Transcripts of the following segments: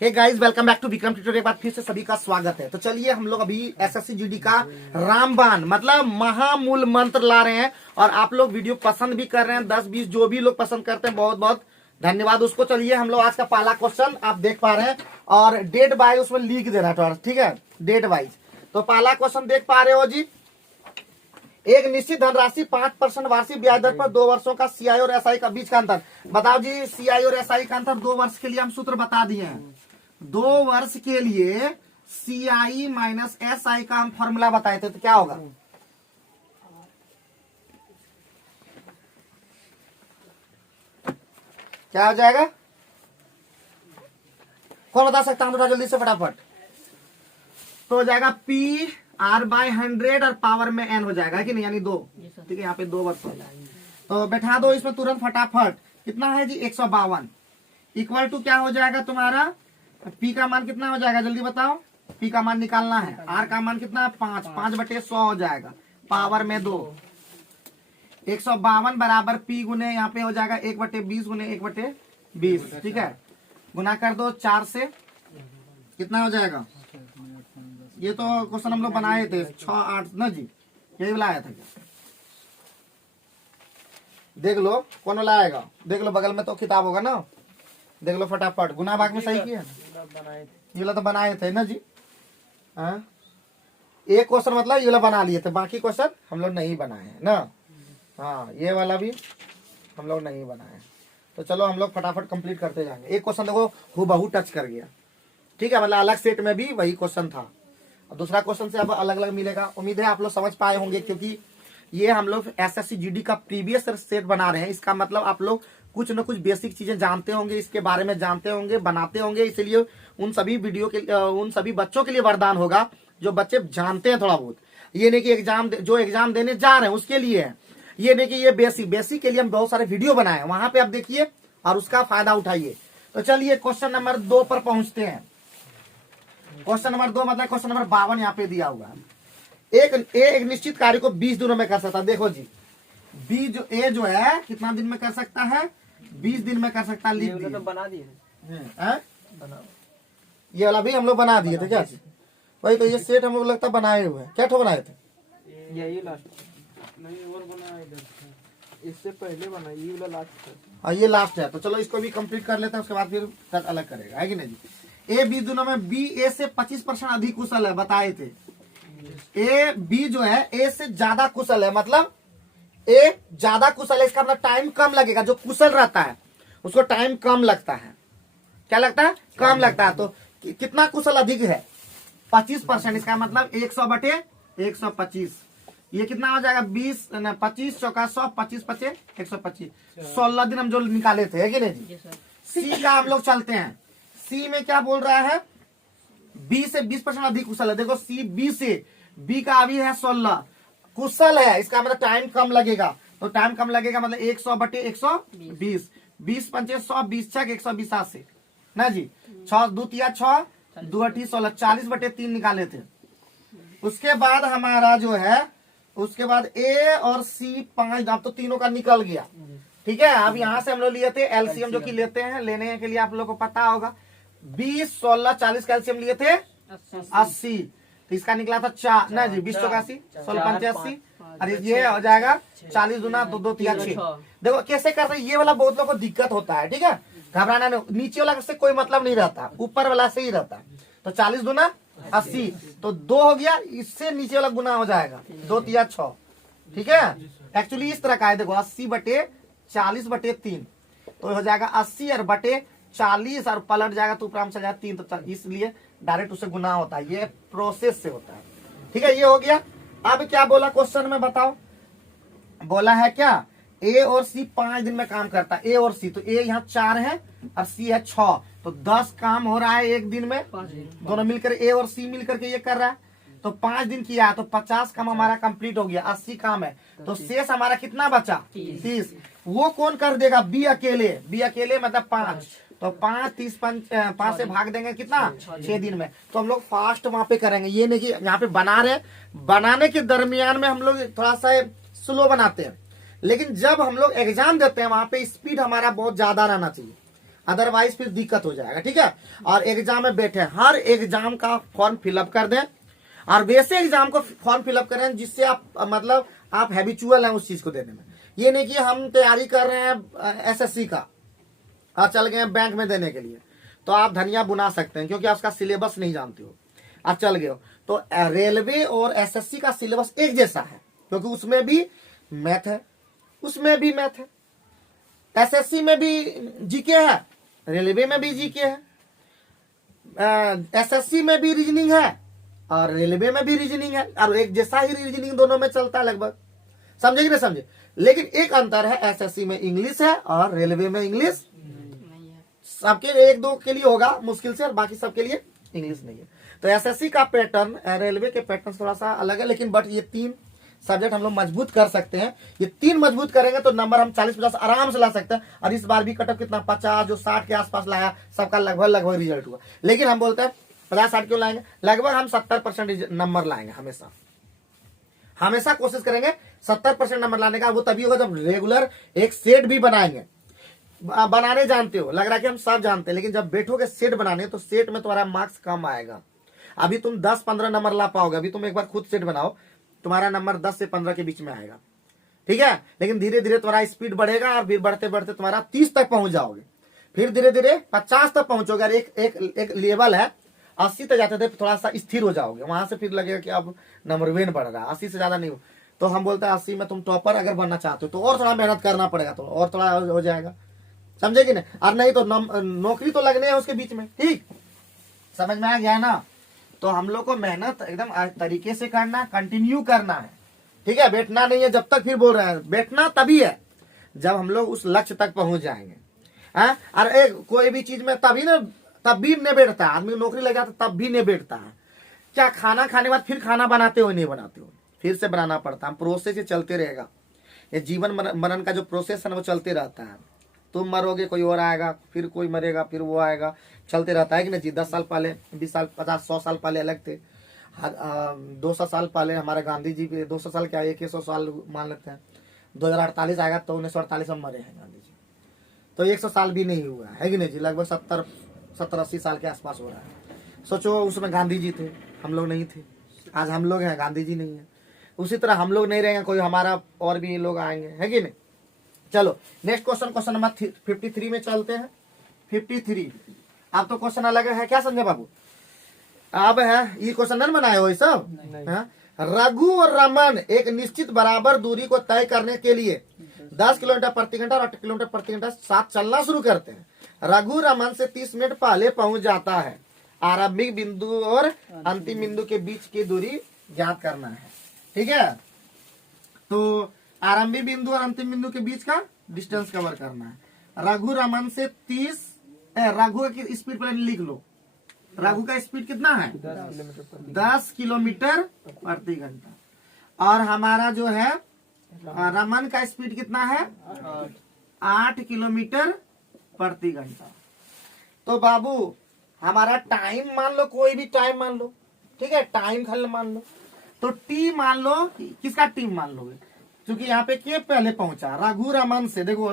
Hey guys, welcome back to Vikram tutorial. एक बार फिर से सभी का स्वागत है। तो चलिए हम लोग अभी एसएससी जीडी का रामबाण मतलब महामूल मंत्र ला रहे हैं और आप लोग वीडियो पसंद भी कर रहे हैं। 10-20 जो भी लोग पसंद करते हैं बहुत बहुत धन्यवाद उसको। चलिए हम लोग आज का पहला क्वेश्चन आप देख पा रहे हैं और डेट वाइज उसमें लिख दे रहा है, ठीक है, डेट वाइज। तो पहला क्वेश्चन देख पा रहे हो जी। एक निश्चित धनराशि 5% वार्षिक ब्याज दर पर 2 वर्षों का सीआई और एसआई का बीच का अंतर बताओ जी। सीआई और एसआई का अंतर 2 वर्ष के लिए हम सूत्र बता दिए हैं। 2 वर्ष के लिए सीआई माइनस एसआई का हम फॉर्मूला बताए थे, तो क्या होगा? क्या हो जाएगा? कौन बता सकता है? जल्दी से फटाफट। तो हो जाएगा पी आर बाय 100 और पावर में एन हो जाएगा कि नहीं, यानी 2। ठीक है, यहाँ पे 2 वर्ष हो जाएगा। तो बैठा दो इसमें तुरंत फटाफट। कितना है जी? 152 इक्वल टू क्या हो जाएगा तुम्हारा? पी का मान कितना हो जाएगा जल्दी बताओ। पी का मान निकालना है। आर का मान कितना है? 5/100 हो जाएगा, पावर में 2। 152 बराबर पी गुने यहाँ पे हो जाएगा 1/20 गुने 1/20। ठीक है, गुना कर दो 4 से, कितना हो जाएगा? ये तो क्वेश्चन हम लोग बनाए थे 6-8 ना जी, यही वाला आया था क्या? देख लो कौन वाला आएगा, देख लो बगल में तो किताब होगा ना, देख लो फटाफट। गुना भाग में सही किया, ये वाला तो बनाए थे ना जी। हाँ, एक क्वेश्चन मतलब ये वाला बना लिए थे, बाकी क्वेश्चन हम लोग नहीं बनाए हैं ना। हाँ, ये वाला भी हम लोग नहीं बनाए। तो चलो हम लोग फटाफट कंप्लीट करते जाएंगे। एक क्वेश्चन देखो हूबहू टच कर गया, ठीक है, मतलब अलग सेट में भी वही क्वेश्चन था। और दूसरा क्वेश्चन से अब अलग अलग मिलेगा। उम्मीद है आप लोग समझ पाए होंगे, क्योंकि ये हम लोग एसएससी जीडी का प्रीवियस सेट बना रहे हैं। इसका मतलब आप लोग कुछ न कुछ बेसिक चीजें जानते होंगे, इसके बारे में जानते होंगे, बनाते होंगे। इसलिए उन सभी वीडियो के उन सभी बच्चों के लिए वरदान होगा जो बच्चे जानते हैं थोड़ा बहुत। ये नहीं कि एग्जाम देने जा रहे हैं उसके लिए है, ये नहीं कि ये बेसिक के लिए हम बहुत सारे वीडियो बनाए, वहां पे आप देखिए और उसका फायदा उठाइए। तो चलिए क्वेश्चन नंबर 2 पर पहुंचते हैं। क्वेश्चन नंबर 2 मतलब क्वेश्चन नंबर 52 यहाँ पे दिया हुआ है। एक निश्चित कार्य को 20 दिनों में कर सकता है। देखो जी, ए जो है कितना दिन में कर सकता है? 20 दिन में कर सकता है। लिख दिए, बना दिए ये वाला भी हम लोग बना दिए थे क्या? वही तो, ये सेट हम लोग लगता बनाए हुए हैं। क्या ठो बनाए थे? यही लास्ट नहीं और बनाया इधर, इससे पहले बना ये वाला लास्ट है। हाँ, ये लास्ट है। तो चलो इसको भी कंप्लीट कर लेते हैं, उसके बाद फिर तक अलग करेगा, है कि नहीं जी। ए 20 दिनों में बी ए से 25% अधिक कुशल है, बताए थे। ए बी जो है ए से ज्यादा कुशल है, मतलब ए ज्यादा कुशल है, इसका मतलब टाइम कम लगेगा। जो कुशल रहता है उसको टाइम कम लगता है। क्या लगता है? कम लगता है। तो कितना कुशल अधिक है? 25%। इसका मतलब 100/125। ये कितना हो जाएगा? 25 चौका 100, 25 125। 16 दिन हम जो निकाले थे, है कि नहीं जी। सी का हम लोग चलते हैं। सी में क्या बोल रहा है? बी से 20% अधिक कुशल है। देखो सी बी से, बी का अभी है 16, कुशल है, इसका मतलब टाइम कम लगेगा। तो टाइम कम लगेगा मतलब 100/120। 20×5 100, 20×6 182 ना जी। 6 2 3 6, 2 8 16, 40/3 निकाले थे। उसके बाद हमारा जो है, उसके बाद ए और सी 5, अब तो तीनों का निकल गया। ठीक है, अब यहाँ से हम लोग लिए थे एलसीएम, जो कि लेते हैं, लेने के लिए आप लोगों को पता होगा 20 16 40 का एलसीएम लिए थे 80। तो इसका निकला था 4 ना जी, 20 चौका 80, 16 5 80, और ये हो जाएगा 40 दूना 2 2 3 6। देखो कैसे कर रहे हैं, ये वाला बहुत लोगों को दिक्कत होता है। ठीक है, घबराना नहीं, नीचे वाला से कोई मतलब नहीं रहता, ऊपर वाला से ही रहता है। तो 40 दूना 80, तो 2 हो गया, इससे नीचे वाला गुना हो जाएगा 2 3 6। ठीक है, एक्चुअली इस तरह का है। देखो 80/40/3, तो हो जाएगा 80 और बटे 40 और पलट जाएगा तो ऊपर चल जाएगा 3, तो इसलिए डायरेक्ट उससे गुना होता है, ये प्रोसेस से होता है। ठीक है, ये हो गया। अब क्या बोला क्वेश्चन में बताओ? बोला है क्या? ए और सी 5 दिन में काम करता है। ए और सी, तो ए यहाँ 4 है और सी है 6, तो 10 काम हो रहा है एक दिन में। दोनों मिलकर ए और सी मिलकर के ये कर रहा है, तो 5 दिन किया है, तो 50 काम हमारा कंप्लीट हो गया। 80 काम है, तो शेष हमारा कितना बचा? 30। वो कौन कर देगा? बी अकेले। बी अकेले मतलब 5, तो 5 30 5 से भाग देंगे कितना? 6 दिन में। तो हम लोग फास्ट वहां पे करेंगे, ये नहीं कि यहाँ पे बना रहे, बनाने के दरमियान में हम लोग थोड़ा सा स्लो बनाते हैं, लेकिन जब हम लोग एग्जाम देते हैं वहां पे स्पीड हमारा बहुत ज्यादा रहना चाहिए। अदरवाइज फिर दिक्कत हो जाएगा, ठीक है। और एग्जाम में बैठे, हर एग्जाम का फॉर्म फिलअप कर दें, और वैसे एग्जाम को फॉर्म फिलअप करें जिससे आप मतलब आप हैबिचुअल हैं उस चीज को देने में। ये नहीं कि हम तैयारी कर रहे हैं एसएससी का और चल गए बैंक में देने के लिए, तो आप धनिया बुना सकते हैं क्योंकि आप उसका सिलेबस नहीं जानते हो, आप चल गए हो। तो रेलवे और एसएससी का सिलेबस एक जैसा है क्योंकि उसमें भी मैथ है, उसमें भी मैथ है, एसएससी में भी जीके है, रेलवे में भी जीके है, एसएससी में भी रीजनिंग है और रेलवे में भी रीजनिंग है, और एक जैसा ही रीजनिंग दोनों में चलता है लगभग, समझे कि नहीं समझे। लेकिन एक अंतर है, एसएससी में इंग्लिश है और रेलवे में इंग्लिश सबके एक दो के लिए होगा मुश्किल से, और बाकी सबके लिए इंग्लिश नहीं है। तो एसएससी का पैटर्न रेलवे के पैटर्न थोड़ा सा अलग है, लेकिन बट ये 3 सब्जेक्ट हम लोग मजबूत कर सकते हैं। ये 3 मजबूत करेंगे तो नंबर हम 40-50 आराम से ला सकते हैं। और इस बार भी कटअप कितना 50 जो 60 के आसपास लाया, सबका लगभग रिजल्ट हुआ। लेकिन हम बोलते हैं 50-60 क्यों लाएंगे, लगभग हम 70% नंबर लाएंगे, हमेशा कोशिश करेंगे 70% नंबर लाने का। वो तभी होगा जब रेगुलर एक सेट भी बनाएंगे। बनाने जानते हो, लग रहा है कि हम सब जानते हैं, लेकिन जब बैठोगे सेट बनाने तो सेट में तुम्हारा मार्क्स कम आएगा। अभी तुम 10-15 नंबर ला पाओगे, अभी तुम एक बार खुद सेट बनाओ, तुम्हारा नंबर 10 से 15 के बीच में आएगा, ठीक है। लेकिन धीरे धीरे तुम्हारा स्पीड बढ़ेगा और फिर बढ़ते बढ़ते तुम्हारा 30 तक पहुंच जाओगे, फिर धीरे धीरे 50 तक पहुंचोगे। और एक लेवल है 80 तक जाते थे थोड़ा सा स्थिर हो जाओगे, वहां से फिर लगेगा कि अब नंबर वेन बढ़ रहा है, 80 से ज्यादा नहीं हो। तो हम बोलते हैं 80 में तुम टॉपर अगर बनना चाहते हो तो और थोड़ा मेहनत करना पड़ेगा, तो और थोड़ा हो जाएगा, समझे कि नहीं। और नहीं तो नौकरी तो लगने है उसके बीच में, ठीक, समझ में आ गया ना। तो हम लोग को मेहनत एकदम तरीके से करना, कंटिन्यू करना है, ठीक है। बैठना नहीं है जब तक, फिर बोल रहे हैं बैठना तभी है जब हम लोग उस लक्ष्य तक पहुंच जाएंगे। और कोई भी चीज में तब भी नहीं बैठता है आदमी, नौकरी लग जाता तब भी नहीं बैठता है। क्या खाना खाने के बाद फिर खाना बनाते हो, नहीं बनाते हो, फिर से बनाना पड़ता है। प्रोसेस ये चलते रहेगा, ये जीवन मरण का जो प्रोसेस है ना वो चलते रहता है। तुम मरोगे, कोई और आएगा, फिर कोई मरेगा, फिर वो आएगा, चलते रहता है कि नहीं जी। 10 साल पहले, 20 साल, 50, 100 साल पहले अलग थे। 200 साल पहले हमारे गांधी जी भी 200 साल क्या 100 साल मान लेते हैं। 2048 आएगा तो 1948 में मरे हैं गांधी जी, तो 100 साल भी नहीं हुआ है कि नहीं जी। लगभग 70-80 साल के आसपास हो रहा है। सोचो उसमें गांधी जी थे, हम लोग नहीं थे। आज हम लोग हैं, गांधी जी नहीं है। उसी तरह हम लोग नहीं रहेंगे, कोई हमारा और भी लोग आएंगे, है कि नहीं। चलो नेक्स्ट क्वेश्चन नंबर 53 में चलते हैं। 53 अब तो क्वेश्चन अलग है, क्या समझे बाबू। अब है ये क्वेश्चन नहीं बनाए हो ये सब। रघु और रमन एक निश्चित बराबर दूरी को तय करने के लिए 10 किलोमीटर प्रति घंटा और 8 किलोमीटर प्रति घंटा साथ चलना शुरू करते हैं। रघु रमन से 30 मिनट पहले पहुंच जाता है। आरंभिक बिंदु और अंतिम बिंदु के बीच की दूरी ज्ञात करना है, ठीक है। तो आरंभिक बिंदु और अंतिम बिंदु के बीच का डिस्टेंस कवर करना है। रघु रमन से 30, रघु की स्पीड पर लिख लो। रघु का स्पीड कितना है 10 किलोमीटर प्रति घंटा, और हमारा जो है रमन का स्पीड कितना है 8 किलोमीटर प्रति घंटा। तो बाबू हमारा टाइम मान लो, कोई भी टाइम मान लो, ठीक है, टाइम खाली मान लो। तो टी मान लो, किसका टीम मान लोगे, क्योंकि यहाँ पे के पहले पहुंचा रघु रमन से। देखो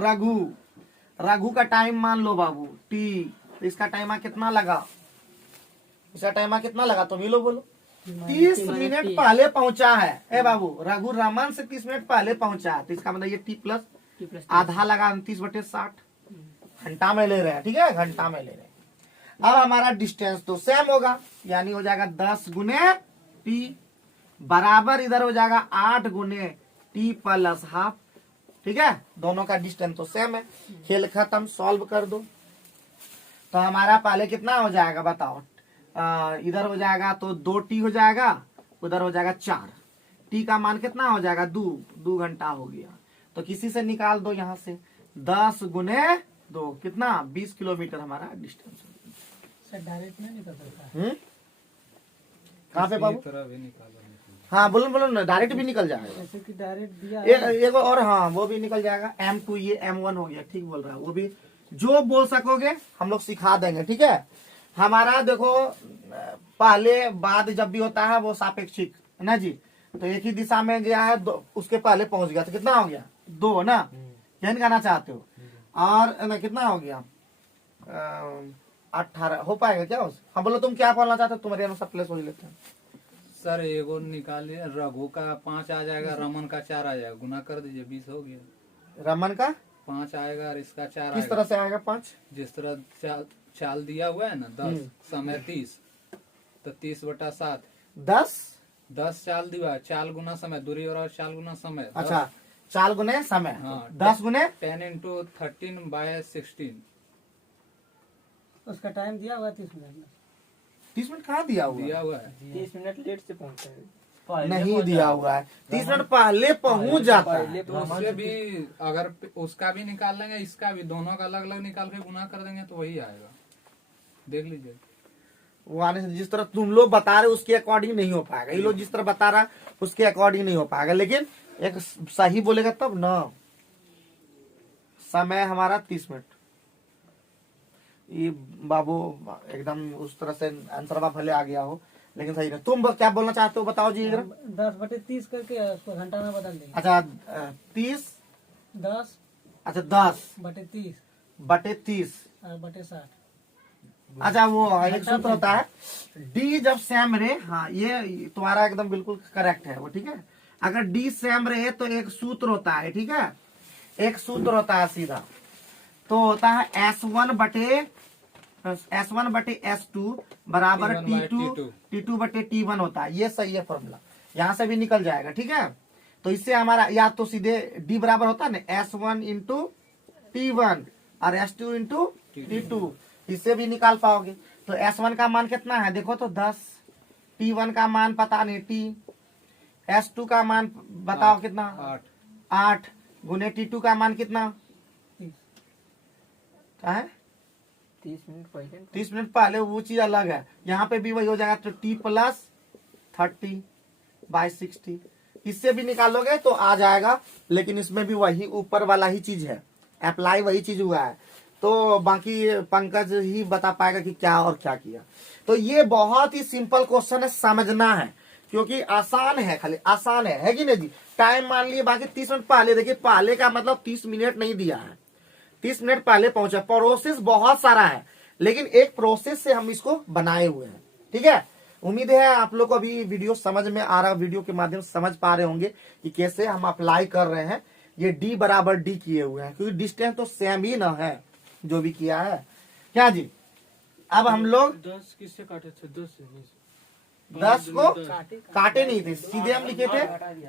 रघु का टाइम मान लो बाबू टी, तो इसका टाइम कितना लगा, इसका टाइम कितना लगा, तुम ही लोग बोलो। 30 मिनट पहले पहुंचा है। ए बाबू रघु रमन से 30 मिनट पहले पहुंचा है, तो इसका मतलब ये टी प्लस आधा लगा 29/60 घंटा में ले रहे हैं, ठीक है, घंटा में ले रहे हैं। अब हमारा डिस्टेंस तो सेम होगा, यानी हो जाएगा 10 गुने टी बराबर इधर हो जाएगा 8 गुने टी प्लस हाफ, ठीक है। दोनों का डिस्टेंस तो सेम है। खेल खत्म, सॉल्व कर दो। तो हमारा पहले कितना हो जाएगा बताओ। इधर हो जाएगा तो 2 टी हो जाएगा, उधर हो जाएगा 4 टी का मान कितना हो जाएगा 2 घंटा हो गया। तो किसी से निकाल दो यहाँ से 10 गुने 2 कितना 20 किलोमीटर हमारा डिस्टेंस। डायरेक्ट नहीं निकल सकता, कहाँ पे बाबू। हाँ बोलो ना, डायरेक्ट भी निकल जाएगा, जैसे कि डायरेक्ट दिया एक और, हाँ वो भी निकल जाएगा। M2 ये M1 हो गया, ठीक बोल रहा है। वो भी जो बोल सकोगे हम लोग सिखा देंगे, ठीक है। हमारा देखो पहले बाद जब भी होता है वो सापेक्षिक है ना जी। तो एक ही दिशा में गया है, उसके पहले पहुंच गया, तो कितना हो गया 2 ना, यही कहना चाहते हो। और ना कितना हो गया 18 हो पाएगा क्या? हाँ बोलो, तुम क्या बोलना चाहते हो? तुम्हारे अनुसार प्लेस सोच लेते हैं। सर एगो निकालिए, रघु का 5 आ जाएगा, रमन का 4 आ जाएगा, गुना कर दीजिए, 20 हो गया। रमन का 5 आएगा और इसका 4 किस आएगा। तरह से आएगा 5? जिस तरह चाल दिया हुआ है ना, 10 समय 30, तो 30/7। 10 चाल दिया है, चाल गुना समय, दूरी और चाल गुना समय। अच्छा, 4 गुने समय, हाँ, 10 गुने 10 × 13/16। उसका टाइम दिया हुआ 30 मिनट में। 30 मिनट कहाँ दिया हुआ दिया है? हुआ है। 30 मिनट लेट से पहुंचे हैं। नहीं दिया हुआ है, 30 मिनट पहले पहुंच जाता है। तो उससे भी अगर उसका भी निकाल लेंगे, इसका भी, दोनों का अलग अलग निकाल के गुना कर देंगे तो वही आएगा, देख लीजिए। वो आने से जिस तरह तुम लोग बता रहे हो उसके अकॉर्डिंग नहीं हो पाएगा, ये लोग जिस तरह बता रहा है उसके अकॉर्डिंग नहीं हो पाएगा, लेकिन एक सही बोलेगा तब ना। समय हमारा 30 मिनट। ये बाबू एकदम उस तरह से आंसर भले आ गया हो, लेकिन सही नहीं। तुम क्या बोलना चाहते हो बताओ जी। 10/30 करके उसको घंटा में बदल देंगे। अच्छा 30, 10 अच्छा 10/30 बटे 30 और बटे 60। अच्छा वो एक सूत्र होता है, डी जब सेम रहे, हाँ ये तुम्हारा एकदम बिल्कुल करेक्ट है वो, ठीक है। अगर डी सेम रहे तो एक सूत्र होता है, ठीक है, एक सूत्र होता है सीधा, तो होता है S1/S2 बराबर T2/T1 होता है। ये सही है फॉर्मूला, यहाँ से भी निकल जाएगा, ठीक है। तो इससे हमारा या तो सीधे D बराबर होता है ना S1 × T1 और S2 × T2, इससे भी निकाल पाओगे। तो S1 का मान कितना है देखो तो 10, T1 का मान पता नहीं, S2 का मान बताओ कितना, 8 गुने T2 का मान कितना 30 क्या है? 30 मिनट पहले 30 मिनट पहले, वो चीज अलग है। यहाँ पे भी वही हो जाएगा, तो T+30/60, इससे भी निकालोगे तो आ जाएगा, लेकिन इसमें भी वही ऊपर वाला ही चीज है, अप्लाई वही चीज हुआ है। तो बाकी पंकज ही बता पाएगा कि क्या और क्या किया। तो ये बहुत ही सिंपल क्वेश्चन है, समझना है, क्योंकि आसान है, खाली आसान है कि नहीं जी। टाइम मान लिए, बाकी 30 मिनट पहले, देखिए पहले का मतलब 30 मिनट नहीं दिया है, 30 मिनट पहले पहुंचा। प्रोसेस बहुत सारा है, लेकिन एक प्रोसेस से हम इसको बनाए हुए हैं, ठीक है। उम्मीद है आप लोग को अभी वीडियो समझ में आ रहा, वीडियो के माध्यम से समझ पा रहे होंगे कि कैसे हम अप्लाई कर रहे हैं। ये D बराबर D किए हुए हैं, क्योंकि डिस्टेंस तो सेम ही ना है जो भी किया है, क्या जी। अब हम लोग 10 किससे काटे थे? 10 से 10 को काटे नहीं थे, सीधे हम लिखे थे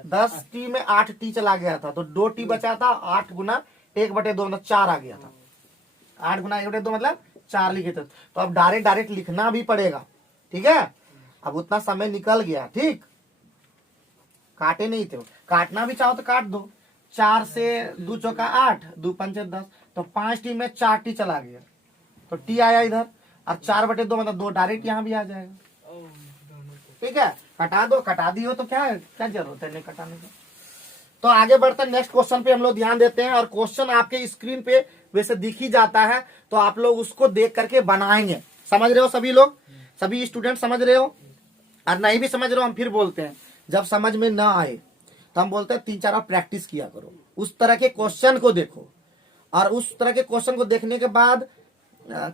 10T में 8T चला गया था, तो 2T बचा था, 8 गुना 1/2 मतलब 4 आ गया था। 8 गुना 1/2 मतलब 4 लिखे थे। तो अब डायरेक्ट लिखना भी पड़ेगा, ठीक है। अब उतना समय निकल गया, ठीक, काटे नहीं थे। काटना भी चाहो तो काट दो, 4 से 2 चौका 8, 2 पंचे 10, तो 5T में 4T चला गया, तो T आया इधर, और 4/2 मतलब 2 डायरेक्ट यहाँ भी आ जाएगा, ठीक है। कटा दो, कटा दियो तो क्या है, क्या जरूरत है नहीं कटाने का। तो आगे बढ़ते हैं, नेक्स्ट क्वेश्चन पे हम लोग ध्यान देते हैं। और क्वेश्चन आपके स्क्रीन पे वैसे दिख ही जाता है, तो आप लोग उसको देख करके बनाएंगे। समझ रहे हो सभी लोग, सभी स्टूडेंट समझ रहे हो? और नहीं भी समझ रहे हो हम फिर बोलते हैं, जब समझ में ना आए तो हम बोलते हैं 3-4 बार प्रैक्टिस किया करो, उस तरह के क्वेश्चन को देखो, और उस तरह के क्वेश्चन को देखने के बाद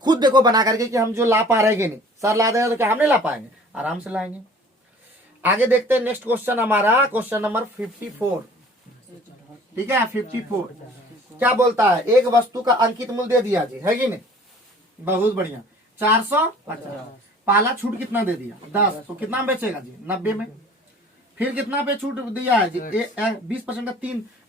खुद देखो बना करके कि हम जो ला पा रहे हैं कि नहीं। सर ला देंगे तो क्या हम नहीं ला पाएंगे? आराम से लाएंगे। आगे देखते हैं नेक्स्ट क्वेश्चन हमारा, क्वेश्चन नंबर 54, ठीक है। 54 क्या बोलता है, एक वस्तु का अंकित मूल्य दे दिया जी, है कि नहीं, बहुत बढ़िया, 450। पहला छूट कितना दे दिया 10, तो कितना में बेचेगा जी 90 में। फिर कितना पे छूट दिया है जी 20% का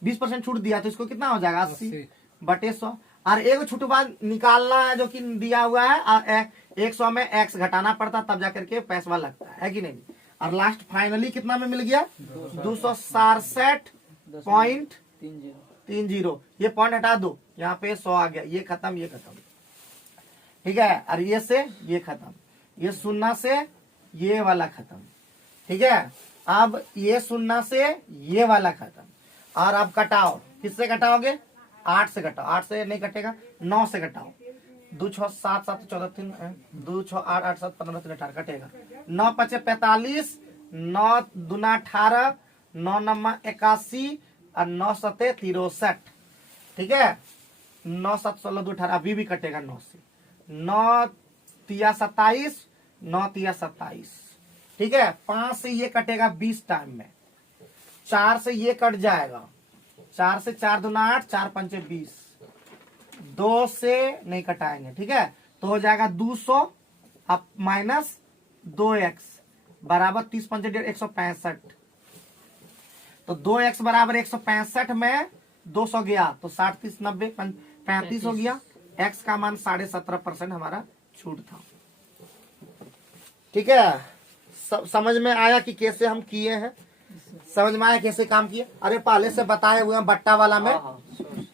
20% छूट दिया, तो इसको कितना हो जाएगा 80/100। और एक छूट बाद निकालना है जो कि दिया हुआ है, 100 में x घटाना पड़ता तब जाकर के पैसा लगता है कि नहीं। और लास्ट फाइनली कितना में मिल गया 267.30। ये पॉइंट हटा दो, यहाँ पे 100 आ गया, ये खत्म, ये खत्म, ठीक है। और ये से ये खत्म, ये 0 से ये वाला खत्म, ठीक है। अब ये 0 से ये वाला खत्म, और अब कटाओ, किससे कटाओगे 8 से कटाओ, 8 से नहीं कटेगा, 9 से कटाओ, 2 6 7 7 14 3 2 6 8 8 7 15 3 18 कटेगा, 9 5 45, 9 दूना 18, 9 9 81 और 9 7 63, ठीक है। 9 7 16 2 18 अभी भी कटेगा 9 से, 9 तिया 27, 9 तिया 27, ठीक है। 5 से ये कटेगा 20 टाइम में, 4 से ये कट जाएगा, 4 से 4 दूना 8, 4 पंचे 20, 2 से नहीं कटाएंगे, ठीक है। तो हो जाएगा 200 अब माइनस 2x बराबर 30 पंचे 165। तो 2x बराबर 165 में 200 गया तो 60 30 90 35 हो गया। x का मान 17.5% हमारा छूट था, ठीक है। समझ में आया कि कैसे हम किए हैं, समझ में आया कैसे काम किए। अरे पहले से बताए हुए हैं बट्टा वाला में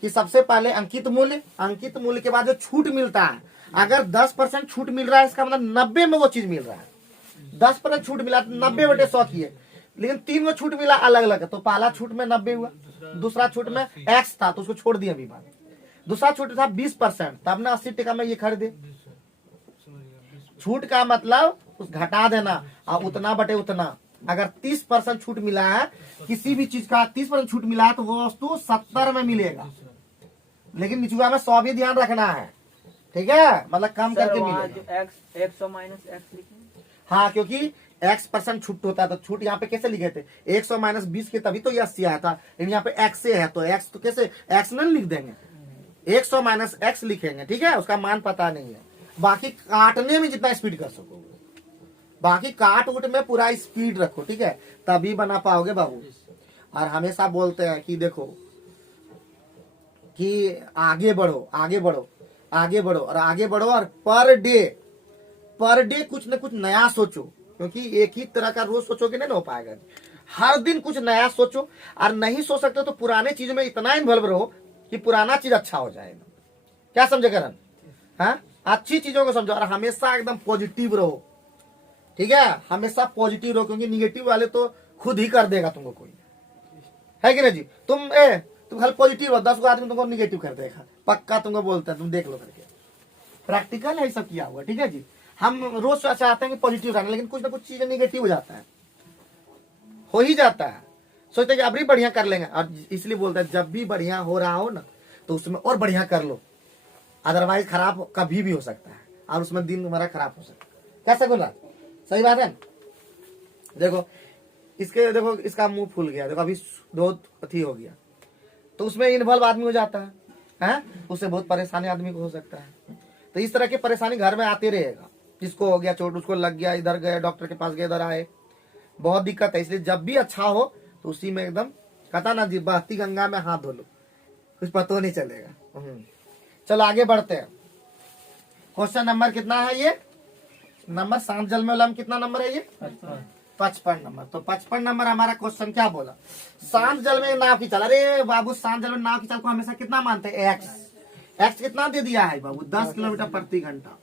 कि सबसे पहले अंकित मूल्य के बाद जो छूट मिलता है, अगर 10% छूट मिल रहा है इसका मतलब 90 में वो चीज मिल रहा है। 10% छूट मिला 90/100 किए, लेकिन 3 में छूट मिला अलग अलग है। तो पहला छूट में 90 हुआ, दूसरा छूट में x था तो उसको छोड़ दिया अभी बात, दूसरा छूट था 20%, तब ना 80 टका में ये खरीदे। छूट का मतलब उस घटा देना और उतना बटे उतना। अगर 30% छूट मिला है किसी भी चीज का, 30% छूट मिला है तो वो वस्तु 70 में मिलेगा, लेकिन निचुआ में 100 भी ध्यान रखना है, ठीक है, मतलब कम करके मिलेगा। 100 माइनस x लिखेंगे। हाँ, क्योंकि x% छूट होता है तो छूट यहाँ पे कैसे लिखे थे 100 माइनस 20 के, तभी तो ये 80 आया था। लेकिन यहाँ पे x से है तो x तो कैसे x नहीं लिख देंगे, 100 माइनस x लिखेंगे, ठीक है। उसका मान पता नहीं है, बाकी काटने में जितना स्पीड कर सकोगे, बाकी काट उट में पूरा स्पीड रखो, ठीक है, तभी बना पाओगे बाबू। और हमेशा बोलते हैं कि देखो कि आगे बढ़ो आगे बढ़ो आगे बढ़ो और आगे बढ़ो, और पर डे कुछ न कुछ नया सोचो, क्योंकि एक ही तरह का रोज सोचोगे नहीं हो पाएगा। हर दिन कुछ नया सोचो, और नहीं सोच सकते तो पुराने चीजों में इतना इन्वॉल्व रहो कि पुराना चीज अच्छा हो जाएगा। क्या समझे करण? हाँ, अच्छी चीजों को समझो और हमेशा एकदम पॉजिटिव रहो, ठीक है, हमेशा पॉजिटिव रहो, क्योंकि निगेटिव वाले तो खुद ही कर देगा तुमको, कोई है कि नहीं जी। तुम खाली पॉजिटिव रहो, 10 गो आदमी तुमको निगेटिव कर देगा, पक्का तुमको बोलता है, तुम देख लो करके, प्रैक्टिकल है सब किया हुआ, ठीक है जी। हम रोज चाहते हैं कि पॉजिटिव रहना, लेकिन कुछ ना कुछ चीजें निगेटिव हो जाता है, हो ही जाता है। सोचते कि अब भी बढ़िया कर लेंगे, और इसलिए बोलते हैं जब भी बढ़िया हो रहा हो ना तो उसमें और बढ़िया कर लो, अदरवाइज खराब कभी भी हो सकता है और उसमें दिन तुम्हारा खराब हो सकता है। कैसे बोला? सही बात है। देखो देखो इसका मुंह फूल गया, देखो अभी बहुत अथी हो गया, तो उसमें इन्वॉल्व आदमी हो जाता है, उससे बहुत परेशानी आदमी को हो सकता है। तो इस तरह की परेशानी घर में आती रहेगा, किसको हो गया चोट, उसको लग गया, इधर गए डॉक्टर के पास गए, इधर आए, बहुत दिक्कत है। इसलिए जब भी अच्छा हो तो उसी में एकदम कहता ना जी, बहती गंगा में हाथ धो लो, कुछ पता नहीं चलेगा। चलो आगे बढ़ते हैं। क्वेश्चन नंबर कितना है ये? नंबर शांत जल में वाला में कितना नंबर है ये? 55 नंबर। तो 55 नंबर हमारा क्वेश्चन क्या बोला? शांत जल में नाव की चाल। अरे बाबू, शांत जल में नाव की चाल को हमेशा कितना मानते हैं? एक्स कितना दे दिया है बाबू? 10 किलोमीटर प्रति घंटा,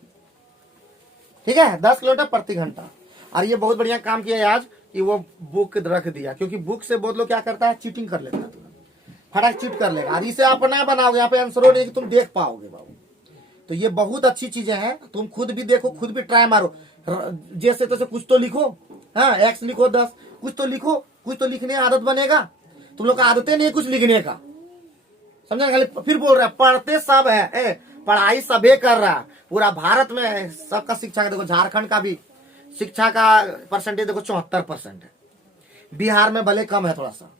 ठीक है, 10 किलोमीटर प्रति घंटा। और ये बहुत बढ़िया काम किया है आज कि वो बुक रख दिया, क्योंकि बुक से बहुत लोग क्या करता है, चीटिंग कर लेता है, फटाक चीट कर लेगा। और इसे अपना बनाओगे, यहाँ पे आंसरों नहीं कि तुम देख पाओगे बाबू। तो ये बहुत अच्छी चीजें हैं, तुम खुद भी देखो, खुद भी ट्राई मारो, जैसे तैसे कुछ तो लिखो, हाँ, एक्स लिखो 10, कुछ तो लिखो, कुछ तो लिखने आदत बनेगा। तुम लोग का आदतें नहीं कुछ लिखने का, समझा? खाली फिर बोल रहा है पढ़ते सब है, पढ़ाई सबे कर रहा है, पूरा भारत में सबका शिक्षा का देखो, झारखंड का भी शिक्षा का परसेंटेज देखो 74% है, बिहार में भले कम है थोड़ा सा,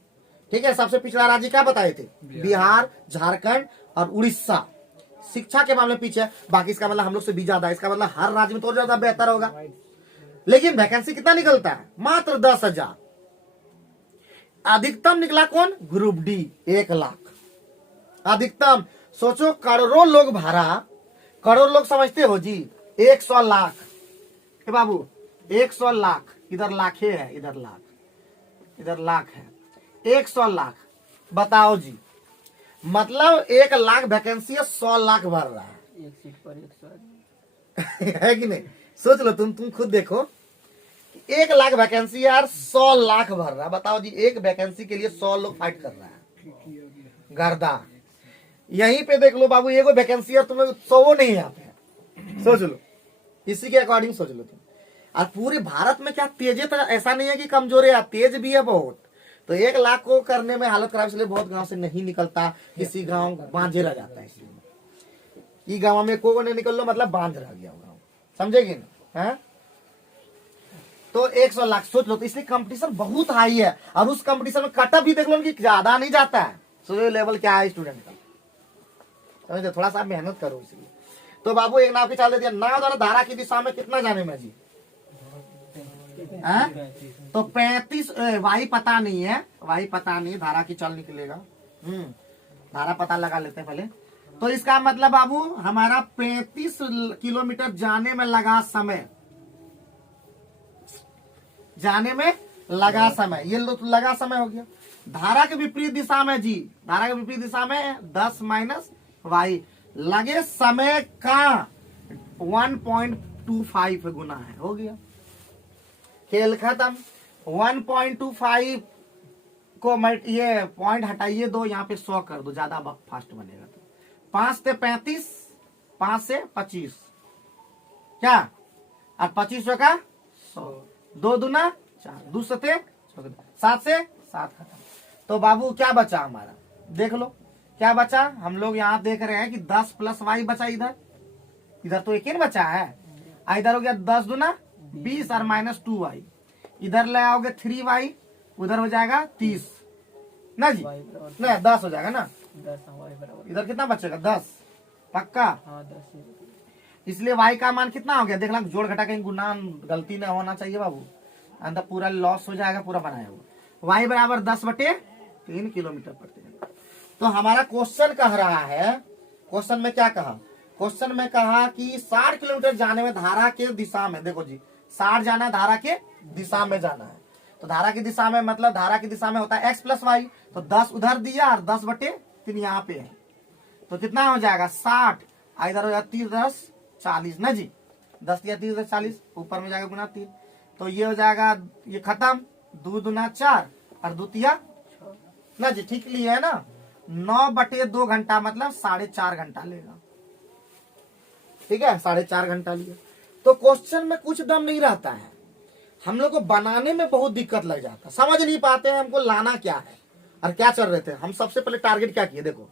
ठीक है। सबसे पिछड़ा राज्य क्या बताए थे? बिहार, झारखंड और उड़ीसा शिक्षा के मामले में पीछे है। बाकी इसका मतलब हम लोग से भी ज्यादा है, इसका मतलब हर राज्य में तो ज्यादा बेहतर होगा। लेकिन वैकेंसी कितना निकलता है? मात्र 10,000। अधिकतम निकला कौन? ग्रुप डी, 1 लाख अधिकतम। सोचो, करोड़ों लोग भरा, करोड़ लोग समझते हो जी, 100 लाख बाबू, 100 लाख, इधर लाखे है, इधर लाख, इधर लाख है, 100 लाख। बताओ जी, मतलब 1 लाख वैकेंसी है, 100 लाख भर रहा है, एक सीट पर 100 आदमी है कि नहीं? सोच लो, तुम खुद देखो, 1 लाख वैकेंसी यार, 100 लाख भर रहा है। बताओ जी, एक वैकेंसी के लिए 100 लोग फाइट कर रहा है, गर्दा। यहीं पे देख लो बाबू, एगो वैकेंसी है, तुम लोग 100 नहीं आते हैं। सोच लो, इसी के अकॉर्डिंग सोच लो तुम। और पूरे भारत में क्या तेज है? तो ऐसा नहीं है कि कमजोर है, तेज भी है बहुत। तो 1 लाख को करने में हालत खराब, इसलिए बहुत गांव से नहीं निकलता, किसी गांव बांझे रह जाता है। इसलिए ई गाँव में को नहीं निकल लो मतलब बांध रह गया गाँव, समझेगी ना? है तो 100 लाख सोच लो, तो इसलिए कंपटीशन बहुत हाई है। और उस कंपटीशन में कटअप भी देख लो कि ज्यादा नहीं जाता है। सोचो लेवल क्या है स्टूडेंट का, समझे? थोड़ा सा मेहनत करो इसलिए। तो बाबू एक नाव की चाल दे दिया, नाव द्वारा धारा की दिशा में कितना जाने में जी? तो 35 वाई पता नहीं है, वाई पता नहीं, धारा की चाल निकलेगा। धारा पता लगा लेते हैं पहले। तो इसका मतलब बाबू हमारा 35 किलोमीटर जाने में लगा समय, जाने में लगा समय, ये लगा समय हो गया। धारा के विपरीत दिशा में जी, धारा के विपरीत दिशा में 10 माइनस वाई, लगे समय का 1.25 गुना है, हो गया खेल खत्म। 1.25 को ये पॉइंट हटाइए दो, यहाँ पे 100 कर दो, ज्यादा फास्ट बनेगा। तो 5 से 35, 5 से 25 क्या, और 25 का 100, 2 दूना 4, 2 सते 7 से 7 खत्म। तो बाबू क्या बचा हमारा, देख लो क्या बचा। हम लोग यहाँ देख रहे हैं कि 10 प्लस वाई बचा, इधर इधर तो एक ही बचा है। इधर हो गया 10 दूना 20 और माइनस 2 वाई, इधर ले आओगे 3 वाई, उधर हो जाएगा 30 ना जी, नहीं 10 हो जाएगा ना, 10 इधर कितना बचेगा 10 पक्का। हाँ 10। इसलिए वाई का मान कितना हो गया, देख ला जोड़ घटा कहीं गुना गलती ना होना चाहिए बाबू, अंदर पूरा लॉस हो जाएगा पूरा बनाया हुआ। वाई बराबर 10/3 किलोमीटर प्रति घंटा। तो हमारा क्वेश्चन कह रहा है, क्वेश्चन में क्या कहा, क्वेश्चन में कहा कि 60 किलोमीटर जाने में धारा के दिशा में, देखो जी 60 जाना है, धारा के दिशा में जाना है। तो धारा की दिशा में मतलब धारा की दिशा में होता है x प्लस वाई, तो 10 उधर दिया और 10/3 यहाँ पे है, तो कितना हो जाएगा 60, इधर हो जाएगा 30 10 40 ना जी, 10 या 30 10 40, ऊपर में जाएगा गुना 3, तो ये हो जाएगा, ये खत्म, 2 दूना 4 और 2 तिया ना जी, ठीक लिया है ना। 9/2 घंटा मतलब 4.5 घंटा लेगा, ठीक है 4.5 घंटा लिया। तो क्वेश्चन में कुछ दम नहीं रहता है, हम लोग को बनाने में बहुत दिक्कत लग जाता है, समझ नहीं पाते हैं हमको लाना क्या है और क्या चल रहे थे। हम सबसे पहले टारगेट क्या किए, देखो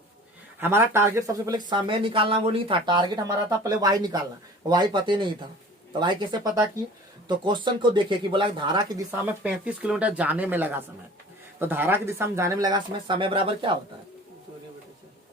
हमारा टारगेट सबसे पहले समय निकालना वो नहीं था, टारगेट हमारा था पहले वाई निकालना, वाई पता नहीं था। तो वाई कैसे पता किए, तो क्वेश्चन को देखिए कि बोला धारा की दिशा में 35 किलोमीटर जाने में लगा समय, तो धारा की दिशा में जाने में लगा समय बराबर क्या होता है,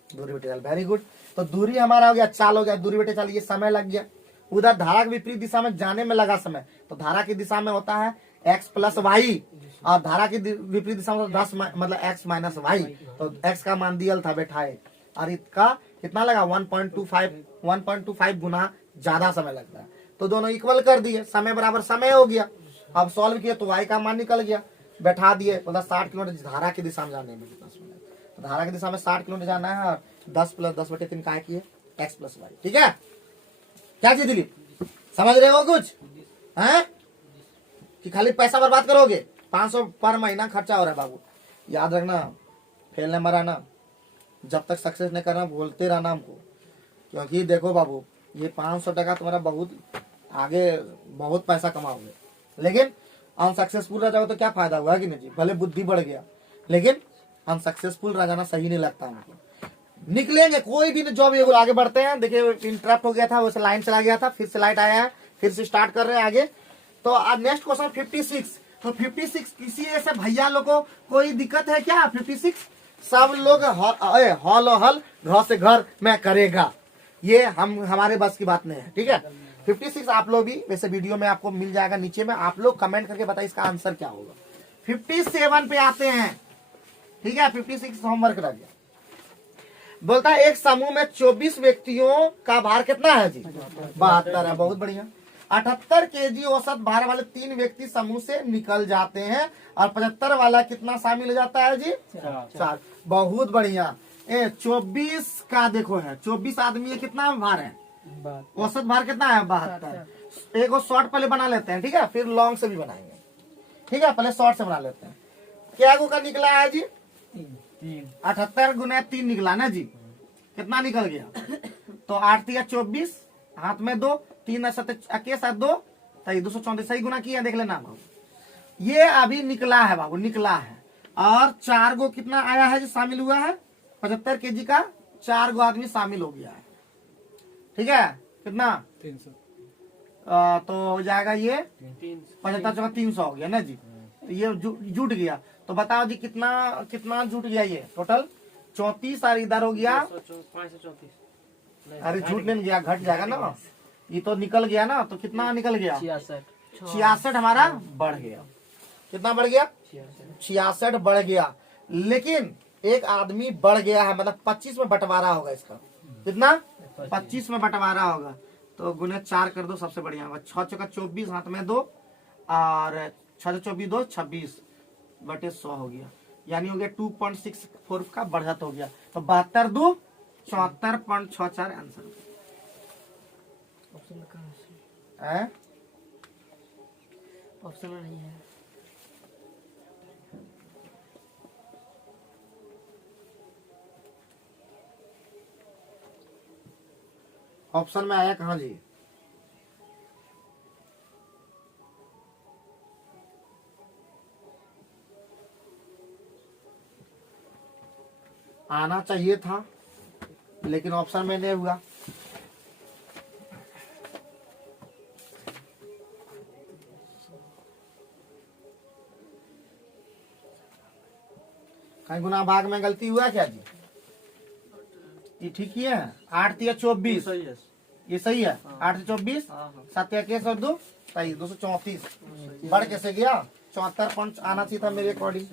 दूरी बटे चाल, वेरी गुड। तो दूरी हमारा हो गया चाल, हो गया दूरी बटे चाल, ये समय लग गया। उधर धारा के विपरीत दिशा में जाने में लगा समय, तो धारा की दिशा में होता है x प्लस वाई, और धारा की विपरीत दिशा में 10 मतलब x माइनस वाई, तो x का मान दिया था बैठाए, और इसका कितना लगा 1.25 गुना ज्यादा समय लगता है। तो दोनों इक्वल कर दिए, समय बराबर समय हो गया। अब सॉल्व किए तो y का मान निकल गया, बैठा दिए, मतलब 60 किलोमीटर धारा की दिशा में जाने में कितना समय, तो धारा की दिशा में 60 किलोमीटर जाना है, और 10 प्लस 10/3 का किए x प्लस वाई, ठीक है। क्या चीज दिलीप, समझ रहे हो कुछ हैं कि खाली पैसा बर्बाद करोगे। 500 पर महीना खर्चा हो रहा है बाबू, याद रखना, फेल न मराना, जब तक सक्सेस नहीं करना बोलते रहना हमको, क्योंकि देखो बाबू ये 500 टका तुम्हारा बहुत आगे बहुत पैसा कमाओगे, लेकिन अनसक्सेसफुल रह जाओगे तो क्या फायदा हुआ कि नहीं जी, भले बुद्धि बढ़ गया लेकिन अनसक्सेसफुल रह जाना सही नहीं लगता हमको। निकलेंगे कोई भी जॉब, ये आगे बढ़ते हैं। देखिए इंटरप्ट हो गया था, वैसे लाइन चला गया था, फिर से लाइट आया है, फिर से स्टार्ट कर रहे हैं आगे। तो अब नेक्स्ट क्वेश्चन 56। तो 56 किसी ऐसे भैया लोग को कोई दिक्कत है क्या, 56 सब लोग हॉल हल घर से घर में करेगा, ये हमारे बस की बात नहीं है, ठीक है। 56 आप लोग भी वैसे वीडियो में आपको मिल जाएगा नीचे में, आप लोग कमेंट करके बताइए इसका आंसर क्या होगा। 57 पे आते हैं, ठीक है। 56 होमवर्क रह गया। बोलता है एक समूह में 24 व्यक्तियों का भार कितना है जी, 72 है, बहुत बढ़िया। 78 केजी औसत भार वाले 3 व्यक्ति समूह से निकल जाते हैं, और 75 वाला कितना शामिल हो जाता है जी, 4, बहुत बढ़िया। 24 का देखो है, 24 आदमी है, कितना भार है, औसत भार कितना है 72। एक शॉर्ट पहले बना लेते हैं, ठीक है, फिर लॉन्ग से भी बनाएंगे, ठीक है। पहले शॉर्ट से बना लेते हैं। क्या का निकला है जी, 78 गुना 3 निकला ना जी, कितना निकल गया, तो 8 या 24, हाथ में 2, 3 के साथ 2, 234 सही गुना किया, देख लेना बाबू। ये अभी निकला है बाबू, निकला है, और 4 गो कितना आया है जो शामिल हुआ है, 75 केजी का 4 गो आदमी शामिल हो गया है, ठीक है कितना 300 तो हो जाएगा ये 75 चौका 300 हो गया ना जी। तो ये जुट गया। तो बताओ जी कितना कितना जुट गया ये टोटल 34 और इधर हो गया 534 अरे झूठ नहीं गया घट जाएगा ना ये तो निकल गया ना। तो कितना निकल गया 66 हमारा बढ़ गया। कितना बढ़ गया 66 बढ़ गया। लेकिन एक आदमी बढ़ गया है मतलब 25 में बंटवारा होगा इसका। कितना 25 में बंटवारा होगा। तो गुने 4 कर दो सबसे बढ़िया होगा। 6 चौका 24 हाथ में 2 और 6 24 2 26 बटे 100 हो गया। यानी हो गया 2.64 का बढ़त हो गया। तो 72 2 74.64 आंसर है। ऑप्शन में नहीं है। ऑप्शन में आया कहाँ जी? आना चाहिए था लेकिन ऑप्शन में नहीं हुआ। कहीं गुना भाग में गलती हुआ क्या जी? ये ठीक ही है। 8 या 24 सही है। ये सही है। 8 से 24 हाँ 7 21 और 2 सही 234 बढ़ कैसे गया 74 पॉइंट आना चाहिए था मेरे अकॉर्डिंग।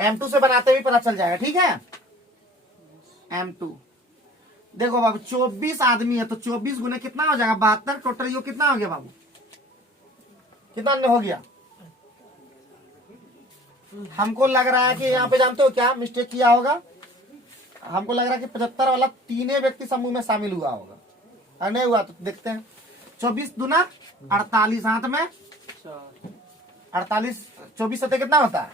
M2 से बनाते भी पता चल जाएगा। ठीक है M2 देखो बाबू 24 आदमी है तो 24 गुने कितना हो जाएगा 72 टोटल यो कितना हो गया बाबू कितना हो गया। हमको लग रहा है कि यहाँ पे जानते हो क्या मिस्टेक किया होगा। हमको लग रहा है कि 75 वाला तीनों व्यक्ति समूह में शामिल हुआ होगा और नहीं हुआ तो देखते हैं। 24 दूना 48 हाथ में 48 24 सत्ते कितना होता है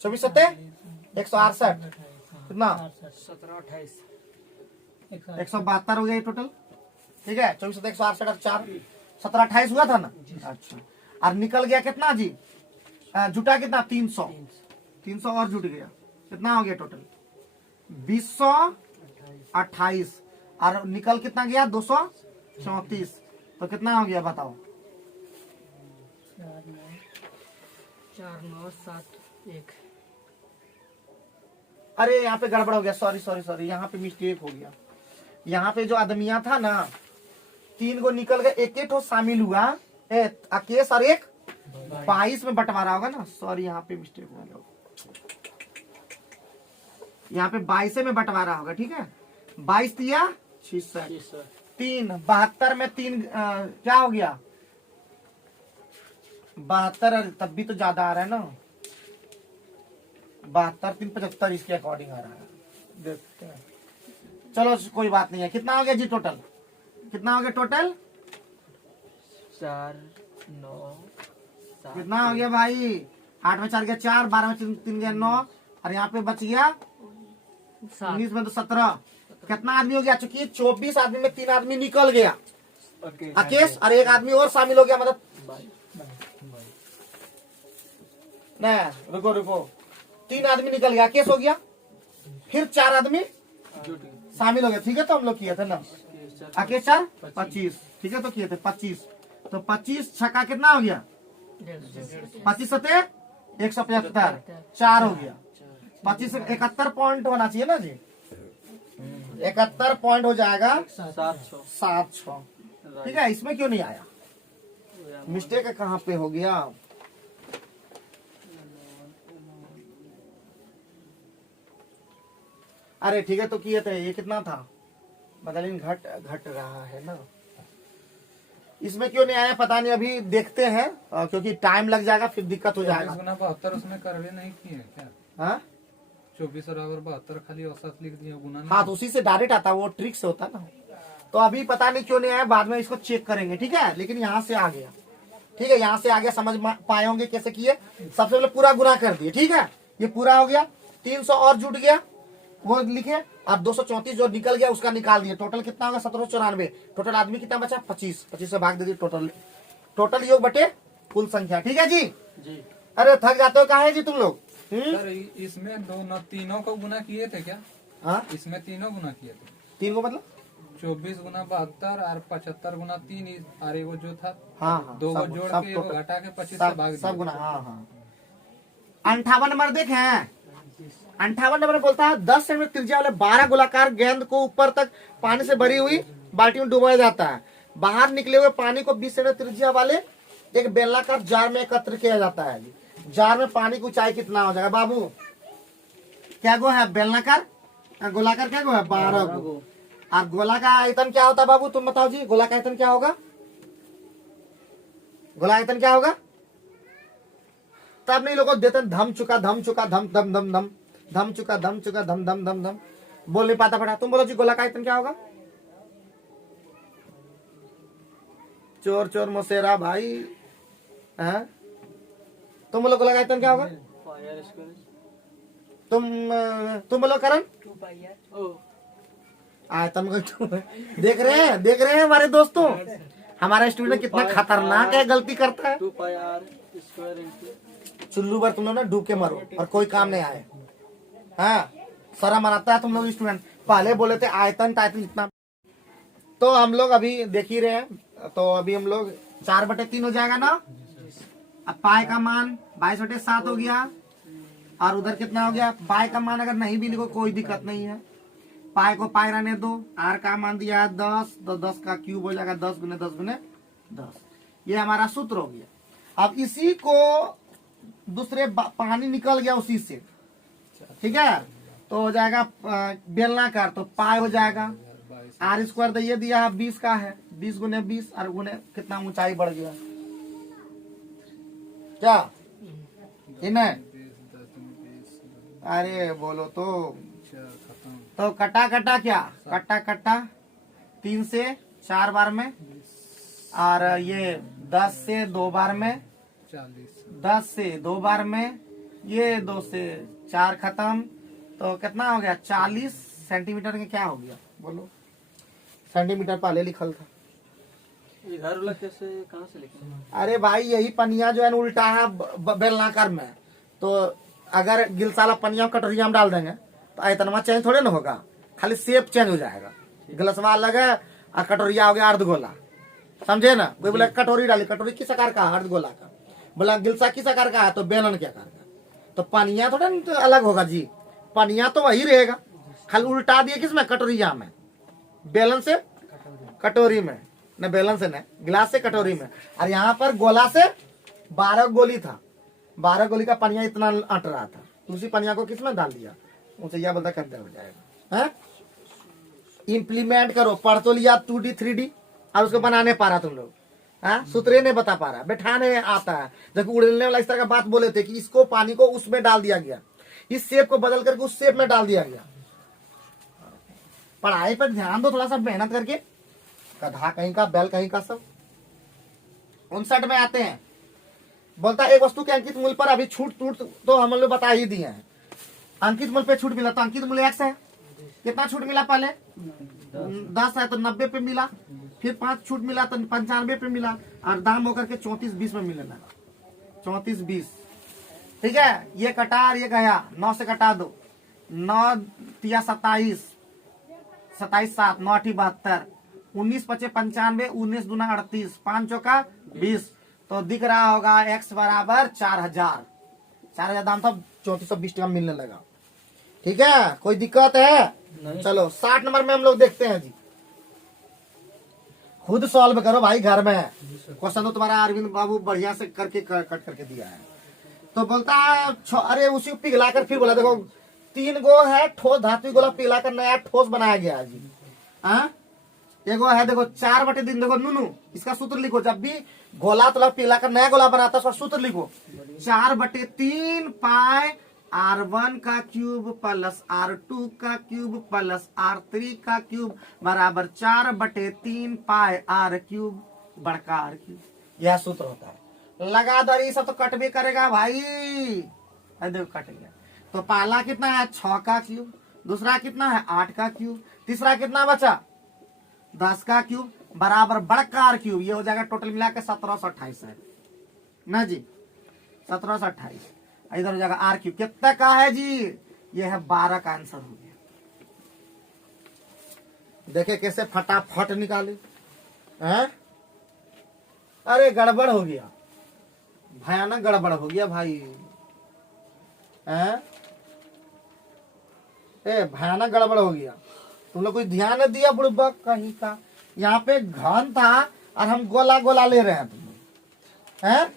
24 सत्ते 168 कितना 172 हो गया टोटल। ठीक है 24 सत्ते 168 और 4 17 28 हुआ था ना। अच्छा और निकल गया कितना जी जुटा कितना 300 और जुट गया कितना हो गया टोटल 2028 और निकल कितना गया 234 तो कितना हो गया बताओ 4 9 7 1। अरे यहाँ पे गड़बड़ हो गया सॉरी यहाँ पे मिस्टेक हो गया। यहाँ पे जो आदमिया था ना 3 गो निकल गए एक एक शामिल हुआ केस और एक 22 में बंटवारा होगा ना। सॉरी यहाँ पे मिस्टेक हो गया। यहाँ पे 22 में बंटवारा होगा। ठीक है 22 दिया 66 3 72 में 3 क्या हो गया 72 तब भी तो ज्यादा आ रहा है ना 72 3 75 इसके अकॉर्डिंग आ रहा है। देखते हैं चलो कोई बात नहीं है। कितना हो गया जी टोटल कितना हो गया टोटल 4 9 7 कितना हो गया भाई 8 में 4 गया 4 12 में 3 गया 9 और यहाँ पे बच गया 19 में तो 17 कितना आदमी हो गया। चूंकि 24 आदमी में 3 आदमी निकल गया अकेश और एक आदमी और शामिल हो गया मतलब नहीं रुको 3 आदमी निकल गया केस हो गया फिर 4 आदमी शामिल हो गया। ठीक है तो हम लोग किए थे ना अकेश 4 25 ठीक है तो किए थे 25 तो 25 छक्का कितना हो गया 25 सत्ते 175 4 हो गया 25 से 71 पॉइंट होना चाहिए ना जी 71 पॉइंट हो जाएगा 700। ठीक है इसमें क्यों नहीं आया मिस्टेक कहाँ पे हो गया। अरे ठीक है तो किए थे ये कितना था मतलब घट रहा है ना। इसमें क्यों नहीं आया पता नहीं अभी देखते हैं क्योंकि टाइम लग जाएगा फिर दिक्कत हो जाएगा। 72 उसमें करवे नहीं किए क्या हाँ 24 और 72 खाली औसत लिख दिया गुना नहीं। हाँ तो उसी से डायरेक्ट आता है वो ट्रिक से होता ना। तो अभी पता नहीं क्यों नहीं आया बाद में इसको चेक करेंगे। ठीक है लेकिन यहाँ से आ गया। ठीक है यहाँ से आ गया समझ पाए होंगे कैसे किए। सबसे पहले पूरा गुना कर दिए। ठीक है ये पूरा हो गया 300 और जुट गया वो लिखे अब 234 जो निकल गया उसका निकाल दिए। टोटल कितना होगा 1794। टोटल आदमी कितना बचा 25 से भाग दे दिए टोटल योग बटे कुल संख्या। ठीक है जी अरे थक जाते हो कहा है जी तुम लोग सर इसमें तीनों को गुना किए थे क्या हाँ इसमें तीनों गुना किए थे। 3 को मतलब 24 गुना 72 और 75 गुना 3 और एगो जो था हाँ हाँ 2 सब- जोड़ सब के एगो total- घटा के 25 से भाग सब दिया। गुना हाँ हाँ 58 नंबर देखें 58 नंबर बोलता है 10 सेंटीमीटर त्रिज्या वाले 12 गोलाकार गेंद को ऊपर तक पानी से भरी हुई बाल्टी में डुबाया जाता है। बाहर निकले हुए पानी को 20 सेंटीमीटर त्रिज्या वाले एक बेलनाकार जार में एकत्र किया जाता है। जार में पानी की ऊंचाई कितना हो जाएगा बाबू? क्या गो है बेलनाकार? गोलाकार क्या गो है? 12 गो। और गोला का आयतन क्या होता है बाबू? तुम बताओ जी, गोला का आयतन क्या होगा? गोला आयतन क्या होगा? तब नहीं लोगों देते धम चुका धम चुका धम धम धम धम धम चुका धम चुका धम धम धम धम बोल नहीं पाता फटा। तुम बोलो जी गोला का आयतन क्या होगा? चोर चोर मोसेरा भाई है। तुम बोलो गोला का आयतन क्या होगा? तुम बोलो करण। 2 पाई आर। आयतन को देख रहे हैं हमारे दोस्तों, हमारा स्टूडेंट कितना खतरनाक है, गलती करता है। 2 पाई आर स्क्वायर इनटू चुल्लू पर तुम लोग ना डूब के मरो और कोई काम नहीं आए। हाँ शर्म मनाता है तुम लोग स्टूडेंट। पहले बोले थे आयतन टायतन जितना। तो हम लोग अभी देख ही रहे हैं। तो अभी हम लोग 4/3 हो जाएगा ना। अब पाई का मान 22/7 हो गया और उधर कितना हो गया? पाई का मान अगर नहीं भी लिखो कोई दिक्कत नहीं है, पाई को पाई रहने दो। आर का मान दिया है 10, तो 10 का क्यूब हो जाएगा 10 गुने 10 गुने 10। ये हमारा सूत्र हो गया। अब इसी को दूसरे पानी निकल गया उसी से, ठीक है, तो हो जाएगा बेलनाकार, तो पाई हो जाएगा आर स्क्वायर। तो ये दिया है 20 का है, 20 गुने 20 और गुने कितना ऊंचाई बढ़ गया क्या? इन्हें अरे बोलो तो कटा कटा क्या? कटा कटा 3 से 4 बार में, और ये 10 से 2 बार में, 10 से 2 बार में, ये 2 से 4 खत्म। तो कितना हो गया? 40 सेंटीमीटर के क्या हो गया बोलो? सेंटीमीटर पहले लिखल था। इधर वाला कैसे कहाँ से लिखेंगे? अरे भाई यही पनिया जो है ना उल्टा है बेलनाकार में, तो अगर गिलसाला पनिया कटोरिया में डाल देंगे तो आयतनमा चेंज थोड़े ना होगा, खाली शेप चेंज हो जाएगा। गिलसवा अलग है और कटोरिया हो गया अर्धगोला, समझे ना? कोई बोला कटोरी डाली, कटोरी किस आकार का? अर्धगोला का। बोला गिलसा किस आकार का है? तो बेलन के आकार का। तो पनिया थोड़ा तो अलग होगा जी, पनिया तो वही रहेगा, खाली उल्टा दिए किसमें? कटोरिया में। बेलन से कटोरी में, न बेलन से न गिलास से कटोरी में। और यहाँ पर गोला से 12 गोली था, 12 गोली का पनिया इतना अट रहा था, उसी पनिया को किसमें डाल दिया? उनसे यह बोलता कंदर हो जाएगा। है इम्प्लीमेंट करो, पढ़ तो लिया 2D 3D और उसको बनाने पा रहा तुम लोग। हाँ सूत्रे नहीं बता पा रहा, बैठाने आता है। जब उड़ने वाला इस तरह का बात बोले थे कि इसको पानी को उसमें डाल दिया गया, इस शेप को बदल करके उस शेप में डाल दिया गया। पढ़ाई पर ध्यान दो थोड़ा सा, मेहनत करके। गधा कहीं का, बैल कहीं का सब। 59 में आते हैं, बोलता है एक वस्तु के अंकित मूल्य पर अभी छूट टूट तो हम लोग बता ही दिए हैं। अंकित मूल्य पे छूट मिला, तो अंकित मूल्य x है। कितना छूट मिला? पहले 10 है तो 90 पे मिला, फिर 5 छूट मिला तो 95 पे मिला, और दाम होकर के 34.20 में मिलने लगा। 34.20 ठीक है। ये कटा और ये गया, 9 से कटा दो, 9 तिया 27, 27 7, 9 8 72, 19 5 95, 19 दूना 38, 5 चौका 20। तो दिख रहा होगा x बराबर 4000। 4000 दाम था, 3420 टका मिलने लगा। ठीक है, कोई दिक्कत है? चलो 60 नंबर में हम लोग देखते हैं जी। खुद सॉल्व करो भाई घर में, क्वेश्चन तो तुम्हारा अरविंद बाबू बढ़िया से करके कट करके दिया है। तो बोलता है अरे उसी को पिघला कर, फिर बोला देखो 3 गो है ठोस धातु गोला पिघला कर नया ठोस बनाया गया है जी। हाँ एगो है देखो 4/3, देखो नूनू इसका सूत्र लिखो। जब भी गोला तो पिघला कर नया गोला बनाता है उसका सूत्र लिखो। 4/3 पाई R1 का क्यूब प्लस R2 का क्यूब प्लस R3 का क्यूब बराबर 4/3 पाई R क्यूब बड़का R क्यूब। यह सूत्र होता है। लगा दरी सब तो कट भी करेगा भाई। देखो कट गया। तो पहला कितना है? 6 का क्यूब, दूसरा कितना है? 8 का क्यूब, तीसरा कितना बचा? 10 का क्यूब बराबर बड़का R क्यूब। ये हो जाएगा टोटल मिला के 1728 है ना जी। 1728 इधर हो जाएगा R क्यूब। कितना का है जी? ये है 12 का आंसर हो गया। देखे कैसे फटाफट निकाले हैं। अरे गड़बड़ हो गया, भयानक गड़बड़ हो गया भाई हैं। ए भयानक गड़बड़ हो गया, तुम लोग कुछ ध्यान नहीं दिया बुड़बक कहीं का। यहाँ पे घन था और हम गोला गोला ले रहे हैं तुम लोग हैं।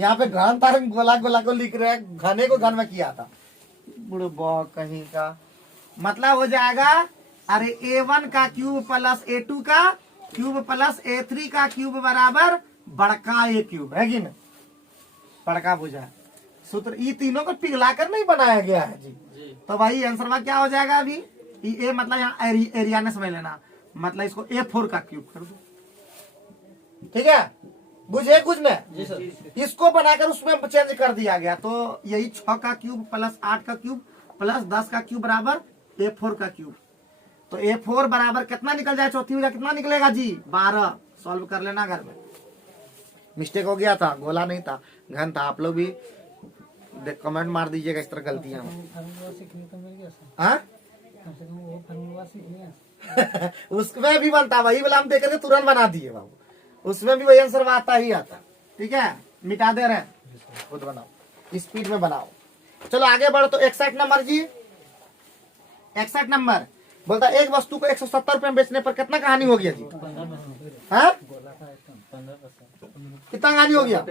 यहाँ पे घन था, हम गोला गोला को लिख रहे हैं, घने को घन में किया था बुड़बक कहीं का। मतलब हो जाएगा अरे A1 का क्यूब प्लस A2 का क्यूब प्लस A3 का क्यूब बराबर बड़का A क्यूब है कि ना, बड़का भुजा सूत्र। ये तीनों को पिघला कर नहीं बनाया गया है जी। तो भाई आंसर में क्या हो जाएगा अभी ये मतलब यहाँ एरिया ने समझ लेना, मतलब इसको A4 का क्यूब कर दो, ठीक है, बुझे कुछ ने। इसको बनाकर उसमें चेंज कर दिया गया, तो यही 6 का क्यूब प्लस 8 का क्यूब प्लस 10 का क्यूब बराबर A4 का क्यूब। तो A4 बराबर कितना निकल जाए, चौथी भुजा कितना निकलेगा जी 12। सॉल्व कर लेना घर में। मिस्टेक हो गया था, गोला नहीं था घन था। आप लोग भी कमेंट मार दीजिएगा इस तरह गलतियां। उसमें भी बनता, वही वाला हम देख रहे तुरंत बना दिए बाबू, उसमें भी वही आंसर आता ही आता। ठीक है, मिटा दे रहे खुद बनाओ, स्पीड में बनाओ। चलो आगे बढ़ो। तो 61 नंबर जी, 61 नंबर बोलता एक वस्तु को 170 रुपए में बेचने पर कितना कहानी हो गया जी? हाँ कितना हानि हो गया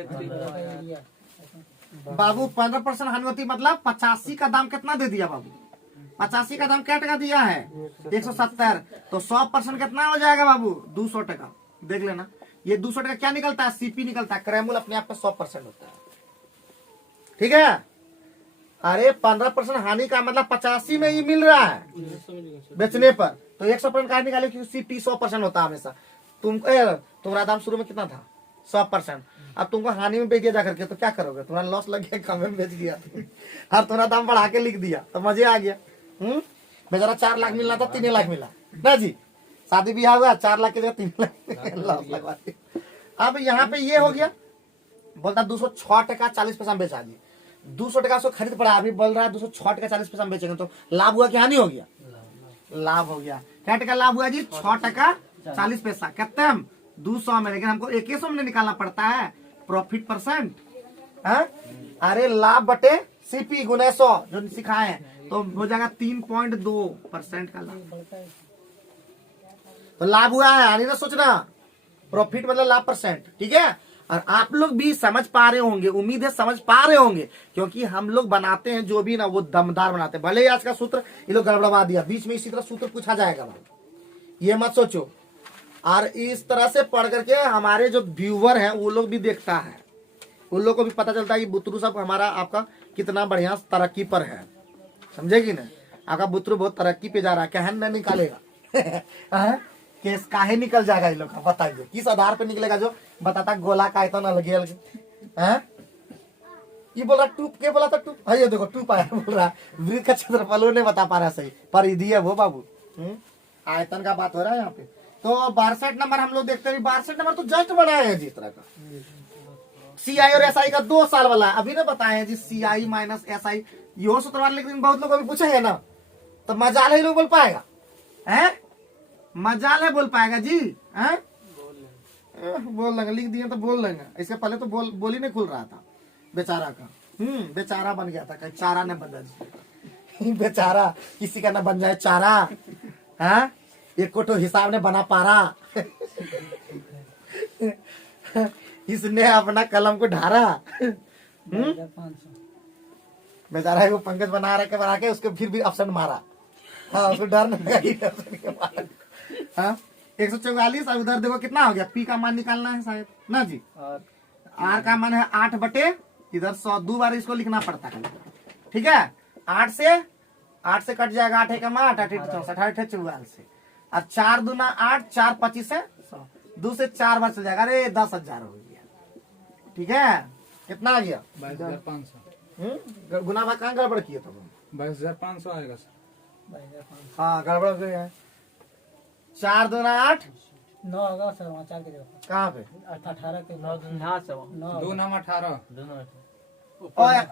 बाबू? 15% हानि होती, मतलब 85 का दाम कितना दे दिया बाबू? 85 का दाम क्या टका दिया है? 170। तो 100% कितना हो जाएगा बाबू? 200 टका। देख लेना, ये 200 टका क्या निकलता है? सीपी निकलता है। क्रैमुल अपने आप में 100% होता है, ठीक है। अरे 15% हानि का मतलब 85 में ही मिल रहा है बेचने पर, तो 100% कहा निकाले क्योंकि सीपी 100% होता है हमेशा। तुम्हारा दाम शुरू में कितना था? 100%। अब तुमको हानि में बेच दिया जा करके, तो क्या करोगे? तुम्हारा लॉस लग गया, कम में बेच दिया और तुम्हारा दाम बढ़ा के लिख दिया, तो मजे आ गया। बेचारा 4 लाख मिलना था 3 लाख मिला ना जी। शादी ब्याह हुआ 4 लाख के जगह 3 लाख लॉस लगवा दिया। अब यहाँ पे ये हो गया, बोलता 206 टका 40 पैसा बेचा दिए। 200 टका उसको खरीद पड़ा, अभी बोल रहा है 206 टका 40 पैसा बेचेंगे, तो लाभ हुआ क्या हानि हो गया? लाभ हो गया। क्या टका लाभ हुआ जी? 6 टका 40 पैसा। कितने हम? 200 में, लेकिन हमको 2100 में निकालना पड़ता है प्रॉफिट परसेंट। अरे लाभ बटे सीपी गुना 100 जो सिखाए हैं, तो हो जाएगा 3.2% का लाभ। तो लाभ हुआ है, हानि ना सोचना। प्रॉफिट मतलब लाभ परसेंट, ठीक है। और आप लोग भी समझ पा रहे होंगे, उम्मीद है समझ पा रहे होंगे, क्योंकि हम लोग बनाते हैं जो भी ना वो दमदार बनाते हैं। भले ही आज का सूत्र ये लोग गड़बड़वा दिया, बीच में इसी तरह सूत्र पूछा जाएगा भाई, ये मत सोचो। और इस तरह से पढ़ करके हमारे जो व्यूवर हैं वो लोग भी देखता है, उन लोग को भी पता चलता है कि बुतरू साहब हमारा आपका कितना बढ़िया तरक्की पर है, समझेगी ना। आपका बुतरू बहुत तरक्की पे जा रहा है, क्या है निकालेगा केस काहे निकल जाएगा ये लोग का? बताइए किस आधार पे निकलेगा? जो बताता गोला का इतना अलगे अलगे ये बोला टूप के बोला था टूप, ये देखो टूप आया बोल रहा है। वृत्त का क्षेत्रफल नहीं बता पा रहा सही, पर इधी है वो बाबू। आयतन का बात हो रहा है यहाँ पे। तो 62 नंबर हम लोग देखते हैं। 62 नंबर तो जस्ट बनाए हैं जिस तरह का CI और SI का 2 साल वाला अभी ना बताए हैं जी। CI माइनस SI यो सूत्र वाले, लेकिन बहुत लोग अभी पूछेंगे ना, तो मजाल है लोग बोल पाएगा है, मजाल है बोल पाएगा जी है? बोल लेंगे, लिख दिए तो बोल लेंगे। इससे पहले तो बोल ही नहीं खुल रहा था बेचारा का। बेचारा बन गया था, कहीं चारा न बन जाए बेचारा, किसी का न बन जाए चारा। हाँ एक को तो हिसाब ने बना पा रहा इसने अपना कलम को ढारा। बेचारा वो पंकज बना के उसको फिर भी ऑप्शन मारा। हाँ उसको डर नहीं लगा। हाँ 144। और उधर देखो कितना हो गया? पी का मान निकालना है शायद ना जी। आर का मान है 8 बटे इधर 100, 2 बार इसको लिखना पड़ता है, ठीक है। 8 से कट जाएगा 8 का मान 8 8 64 8 44 से, और 4 दूना 8 4 25 है 100, 2 से 4 बार चल जाएगा। अरे 10,000 हो गया, ठीक है। कितना आ गया? 22,500। गुना भाग कहाँ गड़बड़ किया था? 22,500 आएगा सर। हाँ गड़बड़ हो गया। 4 दूना 8 9 होगा सर, वहाँ 4 के जगह कहाँ पे? 18 के 9 2 9 18।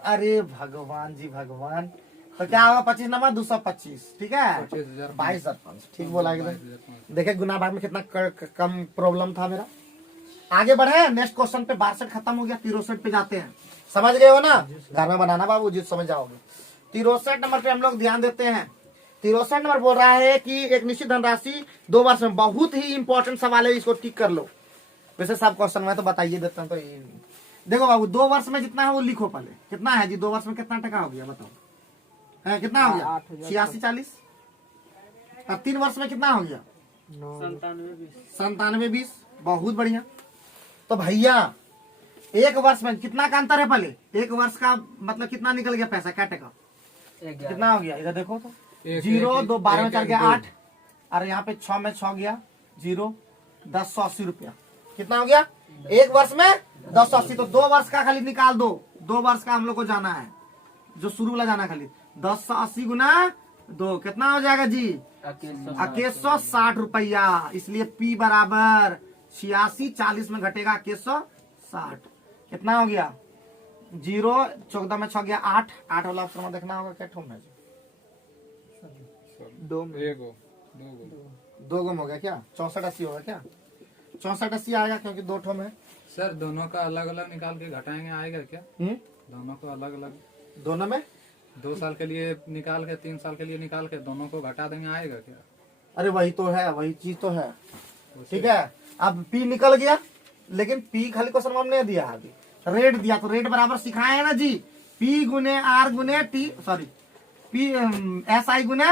अरे भगवान जी भगवान, तो क्या होगा 25 नंबर 225, ठीक है 25,000 22,500, ठीक बोला एकदम। 22,500। देखे गुना भाग में कितना कम प्रॉब्लम था मेरा। आगे बढ़े नेक्स्ट क्वेश्चन पे। 62 खत्म हो गया, 63 पे जाते हैं। समझ गए हो ना, घर में बनाना बाबू जी, समझ जाओगे। 63 नंबर पे हम लोग ध्यान देते हैं। 63 नंबर बोल रहा है कि एक निश्चित धनराशि 2 वर्ष में, बहुत ही इंपॉर्टेंट सवाल है, इसको टिक कर लो। वैसे सब क्वेश्चन में तो बताइए देता हूँ, तो ये देखो बाबू 2 वर्ष में जितना है वो लिखो पहले। कितना है जी 2 वर्ष में, कितना टका हो गया बताओ, है कितना हो गया? 86 40। और 3 वर्ष में कितना हो गया? 97 20। बहुत बढ़िया। तो भैया 1 वर्ष में कितना का अंतर है? पहले 1 वर्ष का मतलब कितना निकल गया पैसा, क्या टका कितना हो गया? इधर देखो तो 0 2 12 में चल गया 8, और यहाँ पे 6 में 6 गया 0, 1080 रुपया। कितना हो गया 1 वर्ष में? 1080। तो 2 वर्ष का खाली निकाल दो, 2 वर्ष का हम लोग को जाना है, जो शुरू वाला जाना है खाली। 1080 गुना 2 कितना हो जाएगा जी? 2160 रुपया। इसलिए P बराबर 86, 40 में घटेगा 2160। कितना हो गया? 0 14 में 6 गया 8, 8 वाला ऑप्शन में देखना होगा क्या ठोम है? 2 में 2 गुम हो गया क्या? 64 80 होगा क्या? 64 80 आएगा क्योंकि 2 ठोम है। सर दोनों का अलग अलग निकाल के घटाएंगे, आएगा क्या? दोनों को अलग अलग, दोनों में 2 साल के लिए निकाल के 3 साल के लिए निकाल के दोनों को घटा देंगे, आएगा क्या? अरे वही तो है, वही चीज तो है। ठीक है, अब P निकल गया, लेकिन P खाली क्वेश्चन में हमने दिया अभी, रेट दिया, तो रेट बराबर सिखाए है ना जी। P गुने R गुने T, सॉरी P SI गुने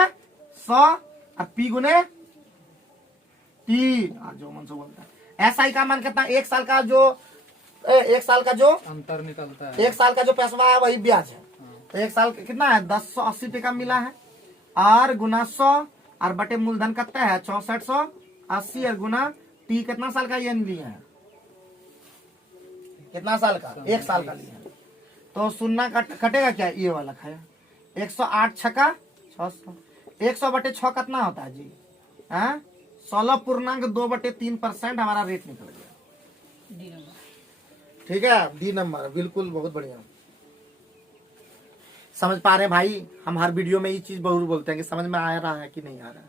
100 और P गुने T, जो मन से बोलता है। SI का मान कितना? 1 साल का जो 1 साल का जो अंतर निकलता है, 1 साल का जो पैसा है वही ब्याज है। तो 1 साल कितना है? 1080 टका मिला है। R गुना 100 और बटे मूलधन कितना है? 6480 और गुना T कितना साल का ये लिया है? कितना साल का? 1 साल का लिया है। तो शून्य कटेगा क्या? ये वाला खाया 108 छका 600। 100 बटे 6 कितना होता है जी? 16.2/3% हमारा रेट निकल गया। ठीक है, डी नंबर बिल्कुल, बहुत बढ़िया। समझ पा रहे हैं भाई? हम हर वीडियो में ये चीज बहुत बोलते हैं कि समझ में आ रहा है कि नहीं आ रहा है।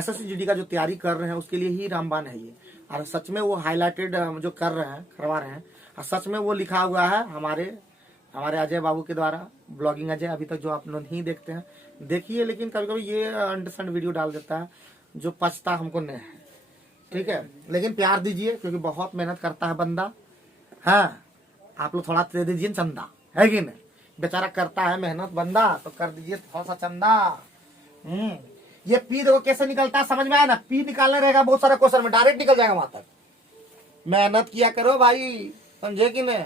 SSCGD का जो तैयारी कर रहे हैं उसके लिए ही रामबाण है ये, और सच में वो हाईलाइटेड जो कर रहे हैं, करवा रहे हैं, और सच में वो लिखा हुआ है हमारे अजय बाबू के द्वारा। ब्लॉगिंग अजय अभी तक जो आप लोग नहीं देखते हैं देखिए, लेकिन कभी कभी ये अंडरस्टैंड वीडियो डाल देता है जो पछता हमको नहीं है। ठीक है, लेकिन प्यार दीजिए क्योंकि बहुत मेहनत करता है बंदा। हाँ, आप लोग थोड़ा दे दीजिए चंदा, है कि नहीं? बेचारा करता है मेहनत बंदा, तो कर दीजिए थोड़ा सा चंदा। ये P देखो कैसे निकलता है, समझ में आया ना? P निकालना रहेगा बहुत सारे क्वेश्चन में, डायरेक्ट निकल जाएगा वहां तक। मेहनत किया करो भाई, समझे कि नहीं?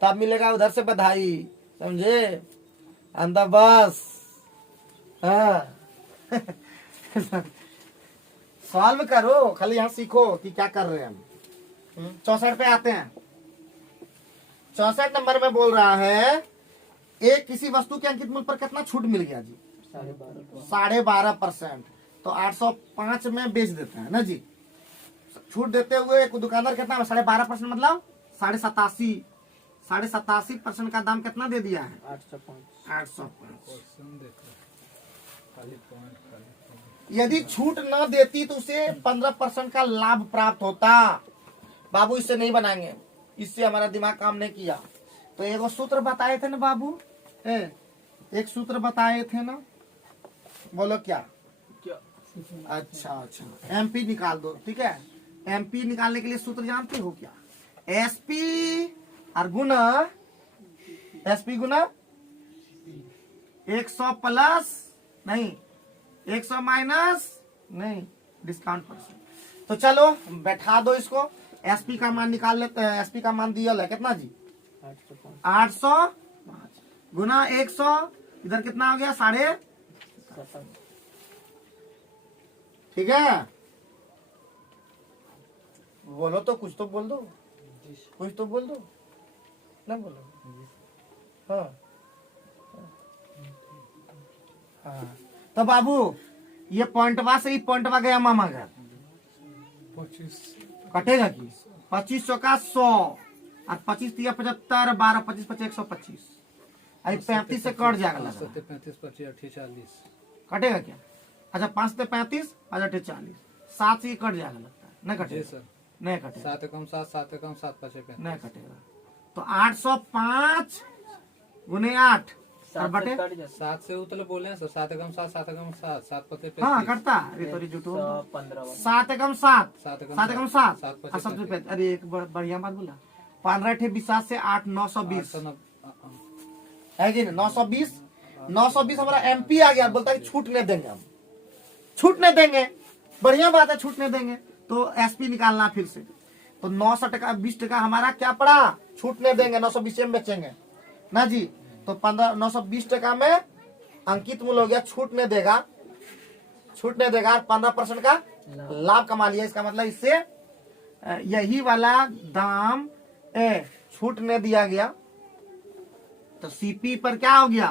तब मिलेगा उधर से बधाई, समझे? अंदर बस। हाँ सॉल्व करो, खाली यहाँ सीखो कि क्या कर रहे हैं हम। 64 पे आते हैं। 64 नंबर में बोल रहा है एक किसी वस्तु के अंकित मूल्य पर कितना छूट मिल गया जी? 12.5%। तो 805 में बेच देते हैं ना जी। छूट देते हुए एक दुकानदार कितना 12.5% मतलब 87.5% का दाम कितना दे दिया है? 805। यदि छूट न देती तो उसे 15% का लाभ प्राप्त होता। बाबू इससे नहीं बनाएंगे, इससे हमारा दिमाग काम नहीं किया। तो एक सूत्र बताए थे ना बाबू, एक सूत्र बताए थे ना, बोलो क्या? अच्छा, MP निकाल दो। ठीक है, MP निकालने के लिए सूत्र जानते हो क्या? SP और गुना, SP गुना 100 प्लस नहीं 100 माइनस नहीं डिस्काउंट परसेंट। तो चलो बैठा दो इसको। SP का मान निकाल लेते हैं। SP का मान दिया है कितना जी? 805 गुना 100, इधर कितना हो गया? 7.5। ठीक है, बोलो तो, कुछ तो बोल दो, कुछ तो बोल दो ना, बोलो। हाँ हाँ, तो बाबू ये पॉइंटवा से ही पॉइंटवा गया मामा घर, 25 कटेगा की 25 चौका 100 और 25 तिया 75, 12 25 25 125। अभी 35 से कट जाएगा लग रहा है। 35 25 28 40 कटेगा क्या? अच्छा 5 से 35 5 8 40 7 से कट जाएगा लगता है। नहीं जी कटेगा, सर। नहीं कटेगा, 7 एकम 7 7 एकम 7 5 35 नहीं कटेगा। तो 805 गुने 8 और बटे 7 से उतले बोले हैं सर। 7 एकम 7 7 एकम 7 7 पते पे हाँ कटता। अरे तो जुटो 15 7 एकम 7 7 एकम 7 एकम 7 7 और सबसे पहले अरे एक बढ़िया बात बोला 15 अठे 20 से 8 920 है कि नहीं? 920 हमारा एमपी आ गया। बोलता है छूट नहीं देंगे, हम छूट नहीं देंगे। बढ़िया बात है, छूट नहीं देंगे तो एसपी निकालना फिर से। तो 900 टका 20 टका हमारा क्या पड़ा? छूट नहीं देंगे, 920 में बेचेंगे ना जी। तो 920 टका में अंकित मूल्य हो गया, छूट नहीं देगा, छूट नहीं देगा। 15% का लाभ कमा लिया। इसका मतलब इससे यही वाला दाम छूट नहीं दिया गया तो सीपी पर क्या हो गया?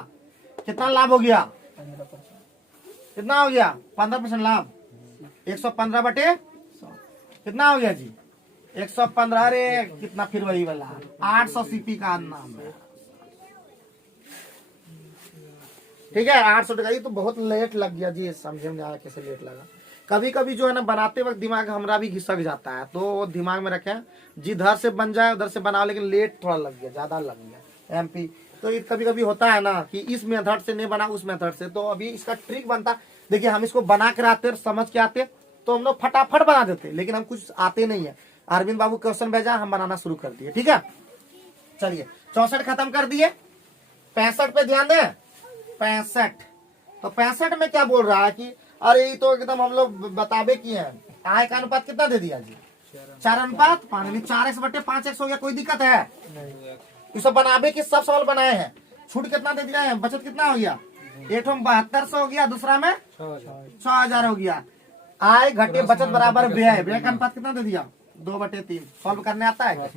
कितना लाभ हो गया? 15%। कितना हो गया? 15% लाभ। 115 बटे 100 कितना हो गया जी? 115। अरे कितना फिर वही वाला 800 सीपी का नाम है। ठीक है 800 टका। ये तो बहुत लेट लग गया जी, समझे में आया कैसे लेट लगा। कभी कभी जो है ना बनाते वक्त दिमाग हमारा भी घिसक जाता है, तो दिमाग में रखें जिधर से बन जाए उधर से बनाओ, लेकिन लेट थोड़ा लग गया, ज्यादा लग गया एमपी। तो ये कभी कभी होता है ना कि इस मेथड से नहीं बना उस मेथड से। तो अभी इसका ट्रिक बनता, देखिए हम इसको बना कर आते समझ के आते तो हम लोग फटाफट बना देते, लेकिन हम कुछ आते नहीं है। अरविंद बाबू क्वेश्चन भेजा, हम बनाना शुरू कर दिए। ठीक है चलिए 64 खत्म कर दिए। 65 पे ध्यान दें। 65 तो 65 में क्या बोल रहा है कि अरे ये तो एकदम हम लोग बताबे किए हैं। आय का अनुपात कितना दे दिया जी? 4:5 4x बटे 5x हो गया। कोई दिक्कत है? ये सब बनाबे के सब सवाल बनाए हैं। छूट कितना दे दिया है? बचत कितना हो गया? एक 7200 हो गया, दूसरा में 6000 हो गया। आय घटे बचत बराबर व्यय। व्यय का अनुपात कितना दे दिया? 2/3। सॉल्व करने आता है?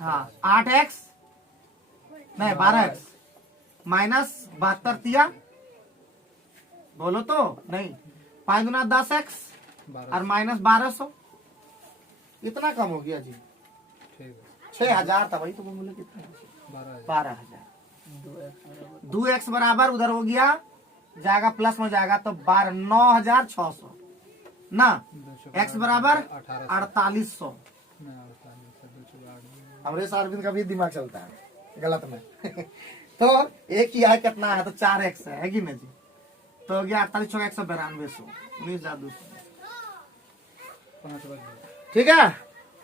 हाँ 8x नहीं 12x माइनस 72 दिया, बोलो तो नहीं 5 गुना 10x और माइनस 1200। इतना कम हो गया जी। 6000 था, वही तो बोले कितना? 12000। 2x बराबर उधर हो गया जाएगा प्लस में जाएगा तो 9600 ना। x बराबर 4800। अमरीश अरविंद का भी दिमाग चलता है गलत में तो एक ही है कितना है? तो 4x है कि नहीं जी? तो हो गया 48 192 19,200। ठीक है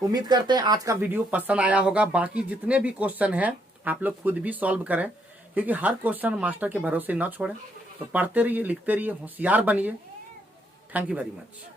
उम्मीद करते हैं आज का वीडियो पसंद आया होगा। बाकी जितने भी क्वेश्चन हैं आप लोग खुद भी सॉल्व करें, क्योंकि हर क्वेश्चन मास्टर के भरोसे न छोड़ें। तो पढ़ते रहिए, लिखते रहिए, होशियार बनिए। Thank you very much.